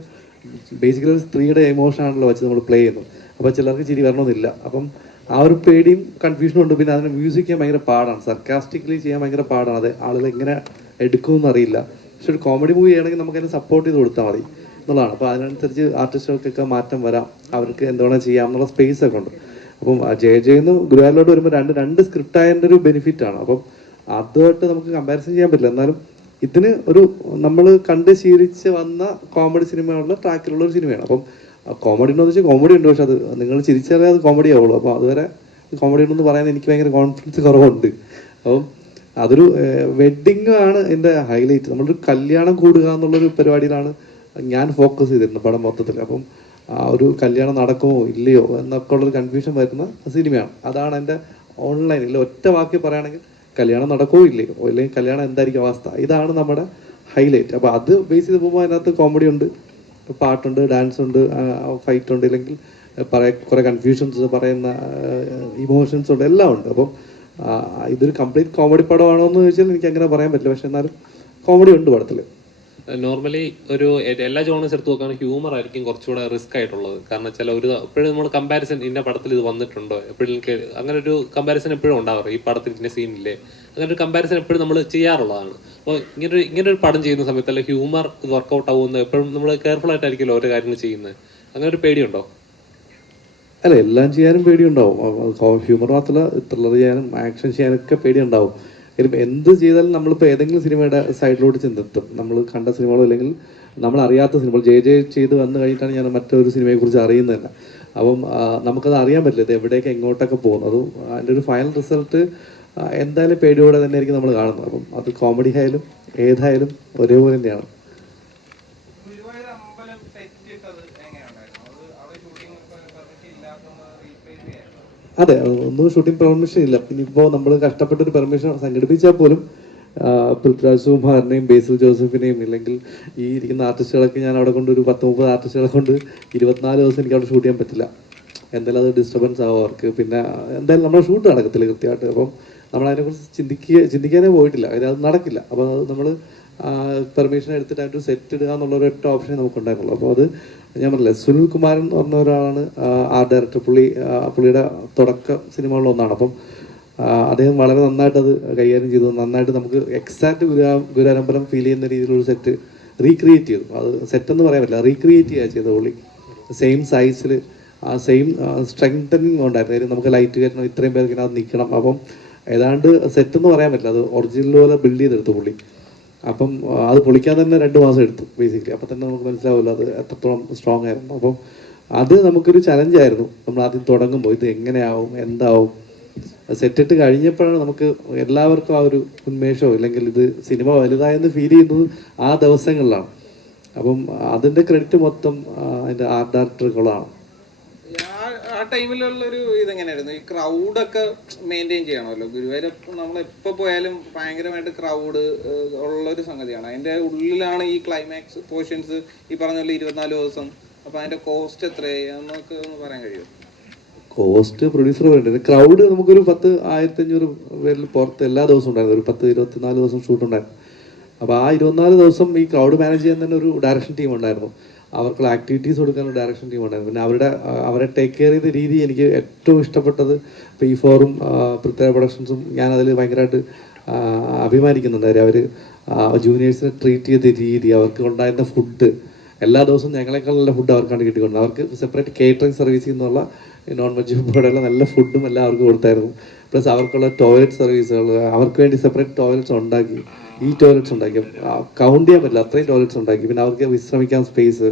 ബേസിക്കലി ഒരു സ്ത്രീയുടെ എമോഷൻ ആണല്ലോ വെച്ച് നമ്മൾ പ്ലേ ചെയ്യുന്നത്. അപ്പോൾ ചിലർക്ക് ചിരി വരണമെന്നില്ല. അപ്പം ആ ഒരു പേടിയും കൺഫ്യൂഷനും ഉണ്ട്. പിന്നെ അതിനെ മ്യൂസിക് ചെയ്യാൻ ഭയങ്കര പാടാണ്, സർക്കാസ്റ്റിക്കലി ചെയ്യാൻ ഭയങ്കര പാടാണ്. അത് ആളുകൾ എങ്ങനെ എടുക്കുമെന്ന് അറിയില്ല. പക്ഷെ ഒരു കോമഡി മൂവി ചെയ്യണമെങ്കിൽ നമുക്ക് അതിനെ സപ്പോർട്ട് ചെയ്ത് കൊടുത്താൽ മതി എന്നുള്ളതാണ്. അപ്പോൾ അതിനനുസരിച്ച് ആർട്ടിസ്റ്റുകൾക്കൊക്കെ മാറ്റം വരാം, അവർക്ക് എന്തുവേണോ ചെയ്യാം എന്നുള്ള സ്പേസ് ഒക്കെ ഉണ്ട്. അപ്പം ജയന്ന് ഗുരുവായൂരിലോട്ട് വരുമ്പോൾ രണ്ട് സ്ക്രിപ്റ്റ് ആയതിൻ്റെ ഒരു ബെനിഫിറ്റ് ആണ്. അപ്പം അതുമായിട്ട് നമുക്ക് കമ്പാരിസൺ ചെയ്യാൻ പറ്റില്ല. എന്നാലും ഇതിന് ഒരു നമ്മൾ കണ്ട് ശീലിച്ച് വന്ന കോമഡി സിനിമയുള്ള ട്രാക്കിലുള്ള ഒരു സിനിമയാണ്. അപ്പം കോമഡി ഉണ്ടോ എന്ന് വെച്ചാൽ കോമഡി ഉണ്ട്, പക്ഷെ അത് നിങ്ങൾ ചിരിച്ചറിയാതെ അത് കോമഡി ആവുള്ളൂ. അപ്പോൾ അതുവരെ കോമഡി ഉണ്ടെന്ന് പറയാൻ എനിക്ക് ഭയങ്കര കോൺഫിഡൻസ് കുറവുണ്ട്. അപ്പം അതൊരു വെഡ്ഡിങ് ആണ് എൻ്റെ ഹൈലൈറ്റ്. നമ്മളൊരു കല്യാണം കൂടുക എന്നുള്ളൊരു പരിപാടിയിലാണ് ഞാൻ ഫോക്കസ് ചെയ്തിരുന്നത് പടം മൊത്തത്തിൽ. അപ്പം ആ ഒരു കല്യാണം നടക്കുമോ ഇല്ലയോ എന്നൊക്കെ ഉള്ളൊരു കൺഫ്യൂഷൻ വരുന്ന സിനിമയാണ്. അതാണ് എൻ്റെ ഓൺലൈനിൽ ഒറ്റ വാക്കി പറയുകയാണെങ്കിൽ കല്യാണം നടക്കുമോ ഇല്ലയോ, അല്ലെങ്കിൽ കല്യാണം എന്തായിരിക്കും അവസ്ഥ, ഇതാണ് നമ്മുടെ ഹൈലൈറ്റ്. അപ്പോൾ അത് ബേസ് ചെയ്ത് പോകുമ്പോൾ അതിനകത്ത് കോമഡി ഉണ്ട്, പാട്ടുണ്ട്, ഡാൻസ് ഉണ്ട്, ഫൈറ്റ് ഉണ്ട്, ഇല്ലെങ്കിൽ കുറേ കൺഫ്യൂഷൻസ്, പറയുന്ന ഇമോഷൻസ് ഉണ്ട്, എല്ലാം ഉണ്ട്. അപ്പം ഇതൊരു കംപ്ലീറ്റ് കോമഡി പടമാണോ എന്ന് ചോദിച്ചാൽ എനിക്ക് അങ്ങനെ പറയാൻ പറ്റില്ല, പക്ഷെ എന്നാലും കോമഡി ഉണ്ട് പടത്തിൽ. നോർമലി ഒരു എല്ലാ ജോണേഴ്സ് എടുത്ത് നോക്കുകയാണെങ്കിൽ ഹ്യൂമർ ആയിരിക്കും കുറച്ചുകൂടെ റിസ്ക് ആയിട്ടുള്ളത്. കാരണം വെച്ചാൽ എപ്പോഴും നമ്മൾ കമ്പാരിസൺ ഇന്ന പടത്തിൽ ഇത് വന്നിട്ടുണ്ടോ, എപ്പോഴും അങ്ങനെ ഒരു കമ്പാരിസൺ എപ്പോഴും ഉണ്ടാവാറ്. ഈ പടത്തിൽ ഇന്ന സീനില്ലേ, അങ്ങനെ ഒരു കമ്പാരിസൺ എപ്പോഴും നമ്മൾ ചെയ്യാറുള്ളതാണ്. അപ്പോൾ ഇങ്ങനെ ഒരു പടം ചെയ്യുന്ന സമയത്ത് അല്ലെ ഹ്യൂമർ വർക്കൗട്ട് ആവുന്നത് എപ്പോഴും നമ്മൾ കെയർഫുൾ ആയിട്ടായിരിക്കുമല്ലോ ഓരോ കാര്യങ്ങൾ ചെയ്യുന്നത്. അങ്ങനെ ഒരു പേടിയുണ്ടോ? അല്ല, എല്ലാം ചെയ്യാനും പേടിയുണ്ടാവും. ഹ്യൂമർ മാത്രമല്ല, ത്രില്ലർ ചെയ്യാനും ആക്ഷൻ ചെയ്യാനൊക്കെ പേടിയുണ്ടാവും. എന്ത് ചെയ്താലും നമ്മളിപ്പോൾ ഏതെങ്കിലും സിനിമയുടെ സൈഡിലോട്ട് ചെന്നെത്തും. നമ്മൾ കണ്ട സിനിമകളോ അല്ലെങ്കിൽ നമ്മൾ അറിയാത്ത സിനിമകൾ ജെ ചെയ്ത് വന്നു കഴിഞ്ഞിട്ടാണ് ഞാൻ മറ്റൊരു സിനിമയെക്കുറിച്ച് അറിയുന്നത് തന്നെ. അപ്പം നമുക്കത് അറിയാൻ പറ്റില്ല, ഇത് എവിടേക്ക് എങ്ങോട്ടൊക്കെ പോകുന്നു. അതും അതിൻ്റെ ഒരു ഫൈനൽ റിസൾട്ട് എന്തായാലും പേടിയോടെ തന്നെ ആയിരിക്കും നമ്മൾ കാണുന്നത്. അപ്പം അത് കോമഡി ആയാലും ഏതായാലും ഒരേപോലെ തന്നെയാണ്. അതെ, ഒന്നും ഷൂട്ടിംഗ് പെർമിഷൻ ഇല്ല. പിന്നെ ഇപ്പോൾ നമ്മൾ കഷ്ടപ്പെട്ടൊരു പെർമിഷൻ സംഘടിപ്പിച്ചാൽ പോലും പൃഥ്വിരാജ് സുകുമാരനെയും ബേസിൽ ജോസഫിനെയും ഇല്ലെങ്കിൽ ഈ ഇരിക്കുന്ന ആർട്ടിസ്റ്റുകളൊക്കെ ഞാൻ അവിടെ കൊണ്ട് ഒരു 10-30 ആർട്ടിസ്റ്റുകളെ കൊണ്ട് 24 ദിവസം എനിക്ക് അവിടെ ഷൂട്ട് ചെയ്യാൻ പറ്റില്ല. എന്തായാലും അത് ഡിസ്റ്റർബൻസ് ആവും അവർക്ക്. പിന്നെ എന്തായാലും നമ്മുടെ ഷൂട്ട് നടക്കത്തില്ല കൃത്യമായിട്ട്. അപ്പം നമ്മളതിനെക്കുറിച്ച് ചിന്തിക്കാനേ പോയിട്ടില്ല, അത് നടക്കില്ല. അപ്പോൾ അത് നമ്മൾ പെർമിഷൻ എടുത്തിട്ട് അതിൻ്റെ സെറ്റ് ഇടുക എന്നുള്ളൊരു ഒറ്റ ഓപ്ഷനേ നമുക്കുണ്ടായിരുന്നുള്ളൂ. അപ്പോൾ അത് ഞാൻ പറഞ്ഞില്ല, സുനിൽ കുമാരൻ എന്ന് പറഞ്ഞ ഒരാളാണ് ആർട്ട് ഡയറക്ടർ. പുള്ളിയുടെ തുടക്ക സിനിമകളിലൊന്നാണ്. അപ്പം അദ്ദേഹം വളരെ നന്നായിട്ട് അത് കൈകാര്യം ചെയ്തു. നന്നായിട്ട് നമുക്ക് എക്സാക്റ്റ് ഗുരുവായൂരമ്പലം ഫീൽ ചെയ്യുന്ന രീതിയിലൊരു സെറ്റ് റീക്രിയേറ്റ് ചെയ്തു. അത് സെറ്റെന്ന് പറയാൻ പറ്റില്ല, റീക്രിയേറ്റ് ചെയ്യുക ചെയ്തത് പുള്ളി. സെയിം സൈസിൽ ആ സെയിം സ്ട്രെങ്തനിങ് ഉണ്ടായിരുന്നു. നമുക്ക് ലൈറ്റ് കയറ്റണം, ഇത്രയും പേർക്ക് ഇതിനകത്ത് നിൽക്കണം. അപ്പം ഏതാണ്ട് സെറ്റെന്ന് പറയാൻ പറ്റില്ല, അത് ഒറിജിനൽ പോലെ ബിൽഡ് ചെയ്തെടുത്തു പുള്ളി. അപ്പം അത് പൊളിക്കാൻ തന്നെ 2 മാസം എടുത്തു ബേസിക്കലി. അപ്പം തന്നെ നമുക്ക് മനസ്സിലാവില്ല അത് എത്രത്തോളം സ്ട്രോങ് ആയിരുന്നു. അപ്പം അത് നമുക്കൊരു ചലഞ്ചായിരുന്നു. നമ്മൾ ആദ്യം തുടങ്ങുമ്പോൾ ഇത് എങ്ങനെയാവും, എന്താവും, സെറ്റിട്ട് കഴിഞ്ഞപ്പോഴാണ് നമുക്ക് എല്ലാവർക്കും ആ ഒരു ഉന്മേഷമോ ഇല്ലെങ്കിൽ ഇത് സിനിമ വലുതായെന്ന് ഫീൽ ചെയ്യുന്നത് ആ ദിവസങ്ങളിലാണ്. അപ്പം അതിൻ്റെ ക്രെഡിറ്റ് മൊത്തം അതിൻ്റെ ആർട്ട് ഡയറക്ടറുകളാണ്. ആ ടൈമിലുള്ളൊരു ഇതെങ്ങനെയായിരുന്നു? ഈ ക്രൗഡൊക്കെ മെയിൻറ്റെയിൻ ചെയ്യണമല്ലോ. ഗുരുവായൂർ നമ്മൾ എപ്പോൾ പോയാലും ഭയങ്കരമായിട്ട് ക്രൗഡ് ഉള്ളൊരു സംഗതിയാണ്. അതിൻ്റെ ഉള്ളിലാണ് ഈ ക്ലൈമാക്സ് പോർഷൻസ് ഈ പറഞ്ഞ പോലെ 24 ദിവസം. അപ്പോൾ അതിൻ്റെ കോസ്റ്റ് എത്രയായി എന്നൊക്കെ ഒന്ന് പറയാൻ കഴിയുമോ? കോസ്റ്റ് പ്രൊഡ്യൂസർ വേണ്ടത്. ക്രൗഡ് നമുക്കൊരു 10,000-1500 പേരിൽ പുറത്ത് എല്ലാ ദിവസവും ഉണ്ടായിരുന്നു. ഒരു 10-24 ദിവസം ഷൂട്ട് ഉണ്ടായിരുന്നു. അപ്പോൾ ആ 24 ദിവസം ഈ ക്രൗഡ് മാനേജ് ചെയ്യാൻ തന്നെ ഒരു ഡയറക്ഷൻ ടീം ഉണ്ടായിരുന്നു. അവർക്കുള്ള ആക്ടിവിറ്റീസ് കൊടുക്കാനുള്ള ഡയറക്ഷൻ ടീം ഉണ്ടായിരുന്നു. പിന്നെ അവരെ ടേക്ക് കെയർ ചെയ്ത രീതി എനിക്ക് ഏറ്റവും ഇഷ്ടപ്പെട്ടത്. ഇപ്പോൾ ഈ ഫോറും പൃഥ്വിരാജ് പ്രൊഡക്ഷൻസും ഞാനതിൽ ഭയങ്കരമായിട്ട് അഭിമാനിക്കുന്നുണ്ട്. അവർ ജൂനിയേഴ്സിനെ ട്രീറ്റ് ചെയ്ത രീതി, അവർക്ക് ഉണ്ടായിരുന്ന ഫുഡ്, എല്ലാ ദിവസവും ഞങ്ങളെക്കാളുള്ള ഫുഡ് അവർക്കാണ് കിട്ടിക്കൊണ്ടത്. അവർക്ക് സെപ്പറേറ്റ് കേറ്ററിംഗ് സർവീസിൽ നിന്നുള്ള നോൺ വെജ് ഫുഡുള്ള നല്ല ഫുഡും എല്ലാം അവർക്ക് കൊടുത്തായിരുന്നു. പ്ലസ് അവർക്കുള്ള ടോയ്ലറ്റ് സർവീസുകൾ, അവർക്ക് വേണ്ടി സെപ്പറേറ്റ് ടോയ്ലറ്റ്സ് ഉണ്ടാക്കി, ടോയ്ലറ്റ്സ് ഉണ്ടാക്കി കൗണ്ട് ചെയ്യാൻ പറ്റില്ല, അത്രയും ടോയ്ലറ്റ്സ് ഉണ്ടാക്കി. പിന്നെ അവർക്ക് വിശ്രമിക്കാൻ സ്പേസ്,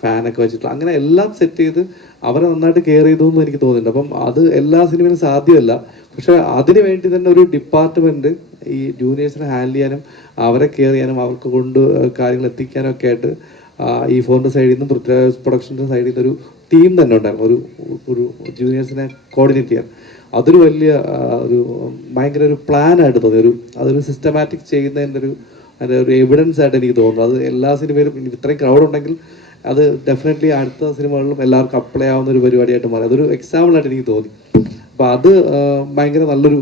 ഫാനൊക്കെ വെച്ചിട്ട് അങ്ങനെ എല്ലാം സെറ്റ് ചെയ്ത് അവരെ നന്നായിട്ട് കെയർ ചെയ്തു എന്ന് എനിക്ക് തോന്നുന്നുണ്ട്. അപ്പം അത് എല്ലാ സിനിമയിലും സാധ്യമല്ല. പക്ഷെ അതിന് വേണ്ടി തന്നെ ഒരു ഡിപ്പാർട്ട്മെന്റ് ഈ ജൂനിയേഴ്സിനെ ഹാൻഡിൽ ചെയ്യാനും അവരെ കെയർ ചെയ്യാനും അവർക്ക് കൊണ്ട് കാര്യങ്ങൾ എത്തിക്കാനും ഒക്കെ ആയിട്ട് ഈ ഫോറിൻ്റെ സൈഡിൽ നിന്നും പൃഥ്വിരാജ് പ്രൊഡക്ഷൻ്റെ സൈഡിൽ നിന്ന് ഒരു ടീം തന്നെ ഉണ്ടായിരുന്നു. ഒരു ജൂനിയേഴ്സിനെ കോർഡിനേറ്റ് ചെയ്യാൻ. അതൊരു വലിയ ഭയങ്കര ഒരു പ്ലാനായിട്ട് തോന്നി. അതൊരു സിസ്റ്റമാറ്റിക് ചെയ്യുന്നതിൻ്റെ അതിൻ്റെ ഒരു എവിഡൻസ് ആയിട്ട് എനിക്ക് തോന്നുന്നു. അത് എല്ലാ സിനിമയിലും ഇത്രയും ക്രൗഡ് ഉണ്ടെങ്കിൽ അത് ഡെഫിനറ്റ്ലി അടുത്ത സിനിമകളിലും എല്ലാവർക്കും അപ്ലൈ ആവുന്ന ഒരു പരിപാടിയായിട്ട് മാറി. അതൊരു എക്സാമ്പിളായിട്ട് എനിക്ക് തോന്നി. അപ്പം അത് ഭയങ്കര നല്ലൊരു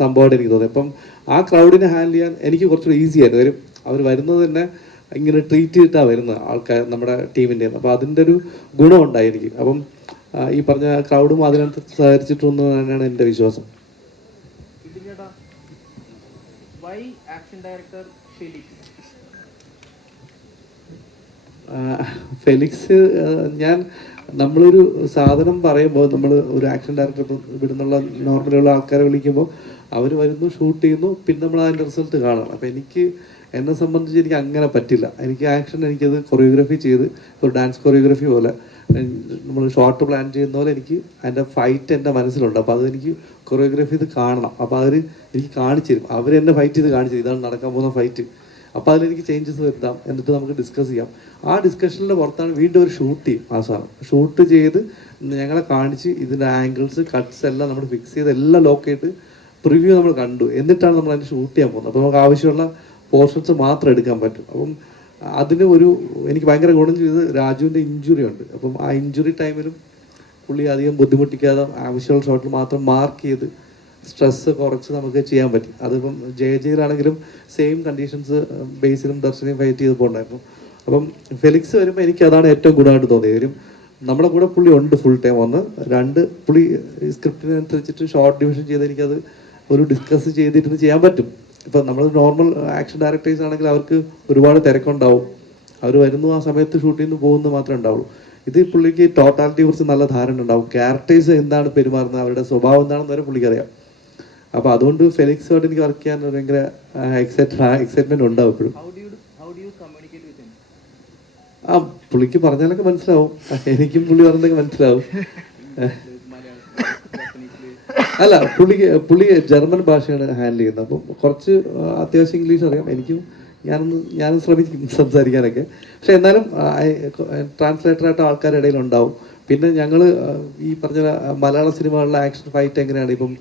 സംഭവമായിട്ട് എനിക്ക് തോന്നി. അപ്പം ആ ക്രൗഡിനെ ഹാൻഡിൽ ചെയ്യാൻ എനിക്ക് കുറച്ചുകൂടി ഈസി ആയിരുന്നു. അവർ വരുന്നത് തന്നെ ഇങ്ങനെ ട്രീറ്റ് ചെയ്തിട്ടാണ് വരുന്നത് ആൾക്കാർ നമ്മുടെ ടീമിൻ്റെ. അപ്പോൾ അതിൻ്റെ ഒരു ഗുണമുണ്ടായി എനിക്ക്. അപ്പം ഈ പറഞ്ഞ ക്രൗഡും അതിനകത്ത് സഹകരിച്ചിട്ടുണ്ടെന്ന് തന്നെയാണ് എൻ്റെ വിശ്വാസം. ഫെലിക്സ് ഞാൻ നമ്മളൊരു സാധനം പറയുമ്പോൾ നമ്മൾ ഒരു ആക്ഷൻ ഡയറക്ടർ ഇവിടുന്നുള്ള നോർമലുള്ള ആൾക്കാരെ വിളിക്കുമ്പോൾ അവർ വരുന്നു, ഷൂട്ട് ചെയ്യുന്നു, പിന്നെ നമ്മൾ അതിൻ്റെ റിസൾട്ട് കാണണം. അപ്പോൾ എന്നെ സംബന്ധിച്ച് എനിക്ക് അങ്ങനെ പറ്റില്ല. എനിക്ക് ആക്ഷൻ, എനിക്കത് കൊറിയോഗ്രാഫി ചെയ്ത് ഒരു ഡാൻസ് കൊറിയോഗ്രാഫി പോലെ നമ്മൾ ഷോർട്ട് പ്ലാൻ ചെയ്യുന്ന പോലെ എനിക്ക് അതിൻ്റെ ഫൈറ്റ് എൻ്റെ മനസ്സിലുണ്ട്. അപ്പോൾ അതെനിക്ക് കൊറിയോഗ്രാഫി ചെയ്ത് കാണണം. അപ്പോൾ അവർ എനിക്ക് കാണിച്ചു തരും, അവരെന്നെ ഫൈറ്റ് ചെയ്ത് കാണിച്ചു തരും, ഇതാണ് നടക്കാൻ പോകുന്ന ഫൈറ്റ്. അപ്പോൾ അതിലെനിക്ക് ചേഞ്ചസ് വരുത്താം, എന്നിട്ട് നമുക്ക് ഡിസ്കസ് ചെയ്യാം. ആ ഡിസ്കഷനിൻ്റെ പുറത്താണ് വീണ്ടും ഒരു ഷൂട്ട് ചെയ്യും. ആ സാധനം ഷൂട്ട് ചെയ്ത് ഞങ്ങളെ കാണിച്ച് ഇതിൻ്റെ ആംഗിൾസ്, കട്ട്സ് എല്ലാം നമ്മൾ ഫിക്സ് ചെയ്ത് എല്ലാം ലോക്ക് ചെയ്തിട്ട് പ്രിവ്യൂ നമ്മൾ കണ്ടു. എന്നിട്ടാണ് നമ്മൾ അതിന് ഷൂട്ട് ചെയ്യാൻ പോകുന്നത്. അപ്പോൾ നമുക്ക് ആവശ്യമുള്ള പോർഷൻസ് മാത്രം എടുക്കാൻ പറ്റും. അപ്പം അതിന് എനിക്ക് ഭയങ്കര ഗുണം ചെയ്തത് രാജുവിൻ്റെ ഇഞ്ചുറി ഉണ്ട്. അപ്പം ആ ഇഞ്ചുറി ടൈമിലും പുള്ളി അധികം ബുദ്ധിമുട്ടിക്കാതെ ആവശ്യമുള്ള ഷോട്ടിൽ മാത്രം മാർക്ക് ചെയ്ത് സ്ട്രെസ്സ് കുറച്ച് നമുക്ക് ചെയ്യാൻ പറ്റി. അതിപ്പം ജയിലാണെങ്കിലും സെയിം കണ്ടീഷൻസ് ബേസിലും ദർശനയും ഫൈറ്റ് ചെയ്ത് പോകണ്ടായിരുന്നു. അപ്പം ഫെലിക്സ് വരുമ്പോൾ എനിക്ക് അതാണ് ഏറ്റവും ഗുണമായിട്ട് തോന്നിയത്. കാര്യം നമ്മുടെ കൂടെ പുള്ളി ഉണ്ട് ഫുൾ ടൈം. ഒന്ന്, രണ്ട്, പുള്ളി സ്ക്രിപ്റ്റിനനുസരിച്ചിട്ട് ഷോർട്ട് ഡിവിഷൻ ചെയ്ത് എനിക്കത് ഒരു ഡിസ്കസ് ചെയ്തിട്ട് ചെയ്യാൻ പറ്റും. ഇപ്പം നമ്മൾ നോർമൽ ആക്ഷൻ ഡയറക്ടേഴ്സ് ആണെങ്കിൽ അവർക്ക് ഒരുപാട് തിരക്കുണ്ടാവും, അവർ വരുന്നു, ആ സമയത്ത് ഷൂട്ട് ചെയ്യുന്നു, പോകുന്നു മാത്രമേ ഉണ്ടാവുള്ളൂ. ഇത് പുള്ളിക്ക് ടോട്ടാലിറ്റിയെ കുറിച്ച് നല്ല ധാരണ ഉണ്ടാവും. ക്യാരക്ടേഴ്സ് എന്താണ് പെരുമാറുന്നത്, അവരുടെ സ്വഭാവം എന്താണെന്ന് വരെ പുള്ളിക്കറിയാം. അപ്പോൾ അതുകൊണ്ട് ഫെലിക്സുമായിട്ട് എനിക്ക് വർക്ക് ചെയ്യാൻ ഭയങ്കര എക്സൈറ്റ്മെന്റ് ഉണ്ടാവും എപ്പോഴും. ആ പുള്ളിക്ക് പറഞ്ഞാലൊക്കെ മനസ്സിലാവും, എനിക്കും പുള്ളി പറഞ്ഞതൊക്കെ മനസ്സിലാവും. അല്ല, പുള്ളി ജർമ്മൻ ഭാഷയാണ് ഹാൻഡിൽ ചെയ്യുന്നത്. അപ്പം കുറച്ച് അത്യാവശ്യം ഇംഗ്ലീഷ് അറിയാം. ഞാനും ശ്രമിക്കും സംസാരിക്കാനൊക്കെ. പക്ഷെ എന്നാലും ട്രാൻസ്ലേറ്ററായിട്ട് ആൾക്കാരുടെ ഇടയിൽ ഉണ്ടാവും. പിന്നെ ഞങ്ങൾ ഈ പറഞ്ഞ മലയാള സിനിമകളിലെ ആക്ഷൻ ഫൈറ്റ് എങ്ങനെയാണ്, ഇപ്പം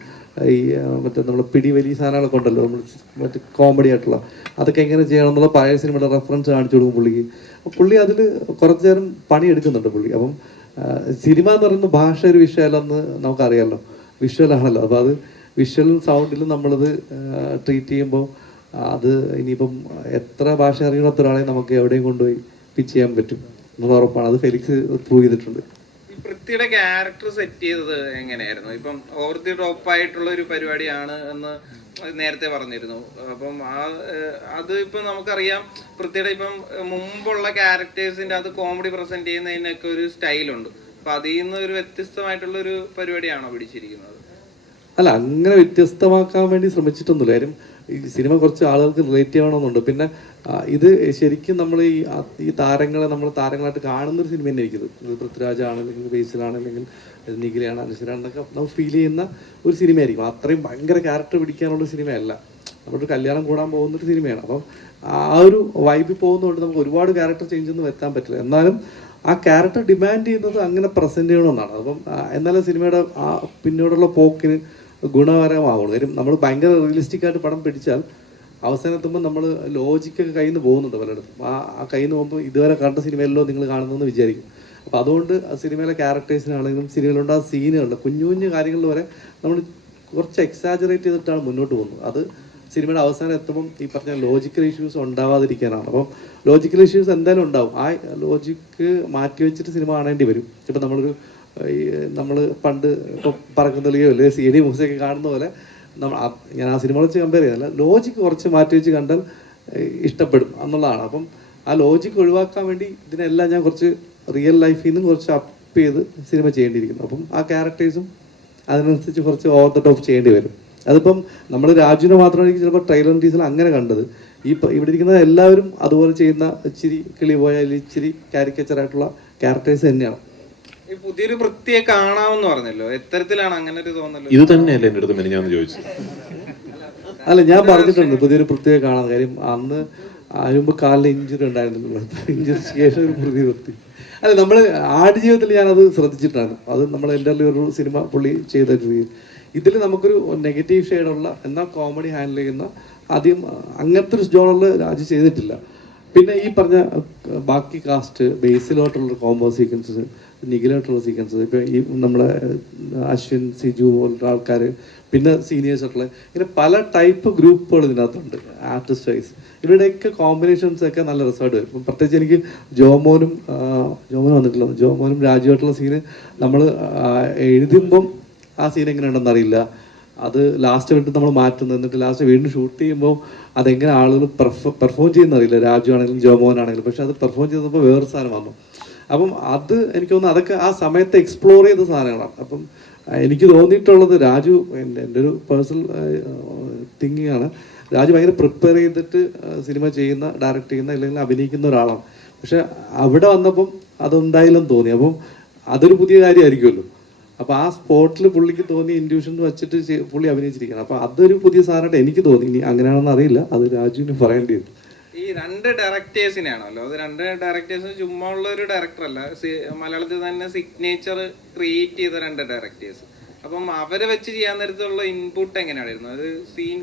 ഈ മറ്റേ നമ്മൾ പിടിവലി സാധനങ്ങളൊക്കെ ഉണ്ടല്ലോ, നമ്മൾ മറ്റേ കോമഡി ആയിട്ടുള്ള അതൊക്കെ എങ്ങനെ ചെയ്യണം എന്നുള്ള പഴയ സിനിമയുടെ റെഫറൻസ് കാണിച്ചു കൊടുക്കും പുള്ളിക്ക്. പുള്ളി അതിൽ കുറച്ചു നേരം പണിയെടുക്കുന്നുണ്ട് പുള്ളി. അപ്പം സിനിമ എന്ന് പറയുന്ന ഭാഷ ഒരു വിഷയമല്ലെന്ന് നമുക്കറിയാമല്ലോ, വിഷ്വലാണല്ലോ. അപ്പോൾ അത് വിഷ്വലും സൗണ്ടിലും നമ്മളത് ട്രീറ്റ് ചെയ്യുമ്പോൾ അത് ഇനിയിപ്പം എത്ര ഭാഷ അറിയണത്ര ഒരാളെ നമുക്ക് എവിടെയും കൊണ്ടുപോയി പിച്ച് ചെയ്യാൻ പറ്റും എന്നുള്ള ഉറപ്പാണ്. അത് ഫെലിക്സ് പ്രൂവ് ചെയ്തിട്ടുണ്ട്. പൃഥ്വിയുടെ ക്യാരക്ടർ സെറ്റ് ചെയ്തത് എങ്ങനെയായിരുന്നു? ഇപ്പം ഓവർ ദി ടോപ്പ് ആയിട്ടുള്ള ഒരു പരിപാടിയാണ് എന്ന് നേരത്തെ പറഞ്ഞിരുന്നു. അപ്പം അത് ഇപ്പം നമുക്കറിയാം, പൃഥ്വിയുടെ ഇപ്പം മുമ്പുള്ള ക്യാരക്ടേഴ്സിന്റെ അത് കോമഡി പ്രസന്റ് ചെയ്യുന്നതിനൊക്കെ ഒരു സ്റ്റൈലുണ്ട്. അപ്പൊ അതിൽ നിന്ന് ഒരു വ്യത്യസ്തമായിട്ടുള്ള ഒരു പരിപാടിയാണോ പിടിച്ചിരിക്കുന്നത്? അല്ല, അങ്ങനെ വ്യത്യസ്തമാക്കാൻ വേണ്ടി ശ്രമിച്ചിട്ടൊന്നുമില്ല. കാര്യം ഈ സിനിമ കുറച്ച് ആളുകൾക്ക് റിലേറ്റ് ചെയ്യണമെന്നുണ്ട്. പിന്നെ ഇത് ശരിക്കും നമ്മൾ ഈ താരങ്ങളെ നമ്മൾ താരങ്ങളായിട്ട് കാണുന്നൊരു സിനിമ തന്നെ ഇരിക്കുന്നത്. ഇത് പൃഥ്വിരാജ് ആണെങ്കിലും ബേസിലാണെങ്കിലും നിഖിലയാണ്, അനുശ്വരാണെന്നൊക്കെ നമ്മൾ ഫീൽ ചെയ്യുന്ന ഒരു സിനിമയായിരിക്കും. അത്രയും ഭയങ്കര ക്യാരക്ടർ പിടിക്കാനുള്ള സിനിമയല്ല. നമ്മളൊരു കല്യാണം കൂടാൻ പോകുന്നൊരു സിനിമയാണ്. അപ്പം ആ ഒരു വൈബിൽ പോകുന്നതുകൊണ്ട് നമുക്ക് ഒരുപാട് ക്യാരക്ടർ ചേഞ്ച് ഒന്നും വരുത്താൻ പറ്റില്ല. എന്നാലും ആ ക്യാരക്ടർ ഡിമാൻഡ് ചെയ്യുന്നത് അങ്ങനെ പ്രസന്റ് ചെയ്യണമെന്നാണ്. അപ്പം എന്നാലും സിനിമയുടെ ആ പിന്നോടുള്ള പോക്കിന് ഗുണകരമാവുള്ളൂ. കാര്യം നമ്മൾ ഭയങ്കര റിയലിസ്റ്റിക് ആയിട്ട് പടം പിടിച്ചാൽ അവസാനം എത്തുമ്പോൾ നമ്മൾ ലോജിക്കൊക്കെ കയ്യിൽ നിന്ന് പോകുന്നുണ്ട് പലയിടത്തും. ആ കയ്യിൽ നിന്ന് പോകുമ്പോൾ ഇതുവരെ കണ്ട സിനിമയല്ലോ നിങ്ങൾ കാണുന്നതെന്ന് വിചാരിക്കും. അപ്പോൾ അതുകൊണ്ട് സിനിമയിലെ ക്യാരക്ടേഴ്സിനാണെങ്കിലും സിനിമയിലുണ്ടാകുന്ന സീനുകളുടെ കുഞ്ഞു കുഞ്ഞു കാര്യങ്ങളിൽ വരെ നമ്മൾ കുറച്ച് എക്സാജറേറ്റ് ചെയ്തിട്ടാണ് മുന്നോട്ട് പോകുന്നത്. അത് സിനിമയുടെ അവസാനം എത്തുമ്പം ഈ പറഞ്ഞ ലോജിക്കൽ ഇഷ്യൂസ് ഉണ്ടാവാതിരിക്കാനാണ്. അപ്പം ലോജിക്കൽ ഇഷ്യൂസ് എന്തായാലും ഉണ്ടാവും. ആ ലോജിക്ക് മാറ്റി വെച്ചിട്ട് സിനിമ കാണേണ്ടി വരും. ഇപ്പം നമ്മൾ പണ്ട് ഇപ്പോൾ പറക്കുന്നലിയോ അല്ലെങ്കിൽ CD മൂസയൊക്കെ കാണുന്ന പോലെ ഞാൻ ആ സിനിമ വെച്ച് കമ്പയർ ചെയ്യുന്നില്ല, ലോജിക്ക് കുറച്ച് മാറ്റി വെച്ച് കണ്ടാൽ ഇഷ്ടപ്പെടും എന്നുള്ളതാണ്. അപ്പം ആ ലോജിക്ക് ഒഴിവാക്കാൻ വേണ്ടി ഇതിനെല്ലാം ഞാൻ കുറച്ച് റിയൽ ലൈഫിൽ നിന്ന് കുറച്ച് അപ്പ് ചെയ്ത് സിനിമ ചെയ്യേണ്ടിയിരിക്കുന്നു. അപ്പം ആ ക്യാരക്ടേഴ്സും അതിനനുസരിച്ച് കുറച്ച് ഓവർ ദ ടോപ്പ് ചെയ്യേണ്ടി വരും. അതിപ്പം നമ്മൾ രാജുവിനെ മാത്രമായിരിക്കും ചിലപ്പോൾ ട്രെയിലർ ടീസർ അങ്ങനെ കണ്ടത്. ഇവിടെ ഇരിക്കുന്ന എല്ലാവരും അതുപോലെ ചെയ്യുന്ന ഇച്ചിരി കിളി പോയാൽ ഇച്ചിരി കാരിക്കേച്ചറായിട്ടുള്ള ക്യാരക്ടേഴ്സ് തന്നെയാണ്. ഈ പുതിയൊരു വൃത്തിയെ കാണാമെന്ന് പറഞ്ഞല്ലോ, എത്തരത്തിലാണ് അങ്ങനെ ഒരു തോന്നല്? ഇത് തന്നെയല്ലേ എൻ്റെ അടുത്ത് മെനിഞ്ഞാന്ന് ചോദിച്ചു. അല്ല, ഞാൻ പറഞ്ഞിട്ടുണ്ട് പുതിയൊരു പ്രത്യേക കാണാൻ. കാര്യം അന്ന് മുമ്പ് കാലിൽ ഇഞ്ചുറി ഉണ്ടായിരുന്നല്ലോ, ഇഞ്ചുറിക്ക് ശേഷം ഒരു പുതിയ വൃത്തി. അല്ല, നമ്മൾ ആടുജീവിതത്തിൽ ഞാനത് ശ്രദ്ധിച്ചിട്ടായിരുന്നു. അത് നമ്മൾ എൻ്റെ ഒരു സിനിമ പുള്ളി ചെയ്ത ഇതിൽ നമുക്കൊരു നെഗറ്റീവ് ഷെയ്ഡുള്ള എന്നാൽ കോമഡി ഹാൻഡിൽ ചെയ്യുന്ന ആദ്യം അങ്ങനത്തെ ഒരു ജോണറിൽ രാജു ചെയ്തിട്ടില്ല. പിന്നെ ഈ പറഞ്ഞ ബാക്കി കാസ്റ്റ് ബേസിലോട്ടുള്ള കോംബോ സീക്വൻസസ്, നിഖിലായിട്ടുള്ള സീക്വൻസസ്, ഇപ്പം ഈ നമ്മളെ അശ്വിൻ, സിജു പോലുള്ള ആൾക്കാർ, പിന്നെ സീനിയേഴ്സ് ആയിട്ടുള്ള ഇങ്ങനെ പല ടൈപ്പ് ഗ്രൂപ്പുകൾ ഇതിനകത്തുണ്ട്. ആർട്ടിസ്റ്റ് വൈസ് ഇവരുടെയൊക്കെ കോമ്പിനേഷൻസ് ഒക്കെ നല്ല രസമായിട്ട് വരും. ഇപ്പം പ്രത്യേകിച്ച് എനിക്ക് ജോമോനും വന്നിട്ടില്ല, ജോമോനും രാജുവായിട്ടുള്ള സീന് നമ്മൾ എഴുതുമ്പം ആ സീൻ എങ്ങനെ ഉണ്ടെന്ന് അറിയില്ല. അത് ലാസ്റ്റ് മിനിറ്റ് നമ്മൾ മാറ്റുന്നു, എന്നിട്ട് ലാസ്റ്റ് വീണ്ടും ഷൂട്ട് ചെയ്യുമ്പോൾ അതെങ്ങനെ ആളുകൾ പെർഫോം ചെയ്യുന്നറിയില്ല, രാജു ആണെങ്കിലും ജോമോൻ ആണെങ്കിലും. പക്ഷെ അത് പെർഫോം ചെയ്തപ്പോൾ വേറൊരു സാധനം വന്നു. അപ്പം അത് എനിക്ക് തോന്നുന്നു അതൊക്കെ ആ സമയത്ത് എക്സ്പ്ലോർ ചെയ്ത സാധനങ്ങളാണ്. അപ്പം എനിക്ക് തോന്നിയിട്ടുള്ളത് രാജു, എൻ്റെ ഒരു പേഴ്സണൽ തിങ്കിങ് ആണ്, രാജു ഭയങ്കര പ്രിപ്പയർ ചെയ്തിട്ട് സിനിമ ചെയ്യുന്ന, ഡയറക്റ്റ് ചെയ്യുന്ന അല്ലെങ്കിൽ അഭിനയിക്കുന്ന ഒരാളാണ്. പക്ഷെ അവിടെ വന്നപ്പം അതുണ്ടായില്ലെന്ന് തോന്നി. അപ്പം അതൊരു പുതിയ കാര്യമായിരിക്കുമല്ലോ. അപ്പോൾ ആ സ്പോട്ടിൽ പുള്ളിക്ക് തോന്നിയ ഇൻഡ്യൂഷൻ വെച്ചിട്ട് പുള്ളി അഭിനയിച്ചിരിക്കുകയാണ്. അപ്പോൾ അതൊരു പുതിയ സാധനമായിട്ട് എനിക്ക് തോന്നി. ഇനി അങ്ങനെയാണെന്ന് അറിയില്ല, അത് രാജുവിന് പറയേണ്ടി വരും. ഈ 2 ഡയറക്ടേഴ്സിനാണല്ലോ, അത് 2 ഡയറക്ടേഴ്സ് ചുമ്മാ ഉള്ള ഒരു ഡയറക്ടർ അല്ല, മലയാളത്തിൽ തന്നെ സിഗ്നേച്ചർ ക്രിയേറ്റ് ചെയ്ത 2 ഡയറക്ടേഴ്സ്. അപ്പം അവരെ വെച്ച് ചെയ്യാൻ നേരത്തുള്ള ഇൻപുട്ട് എങ്ങനെയായിരുന്നു? അത് സീൻ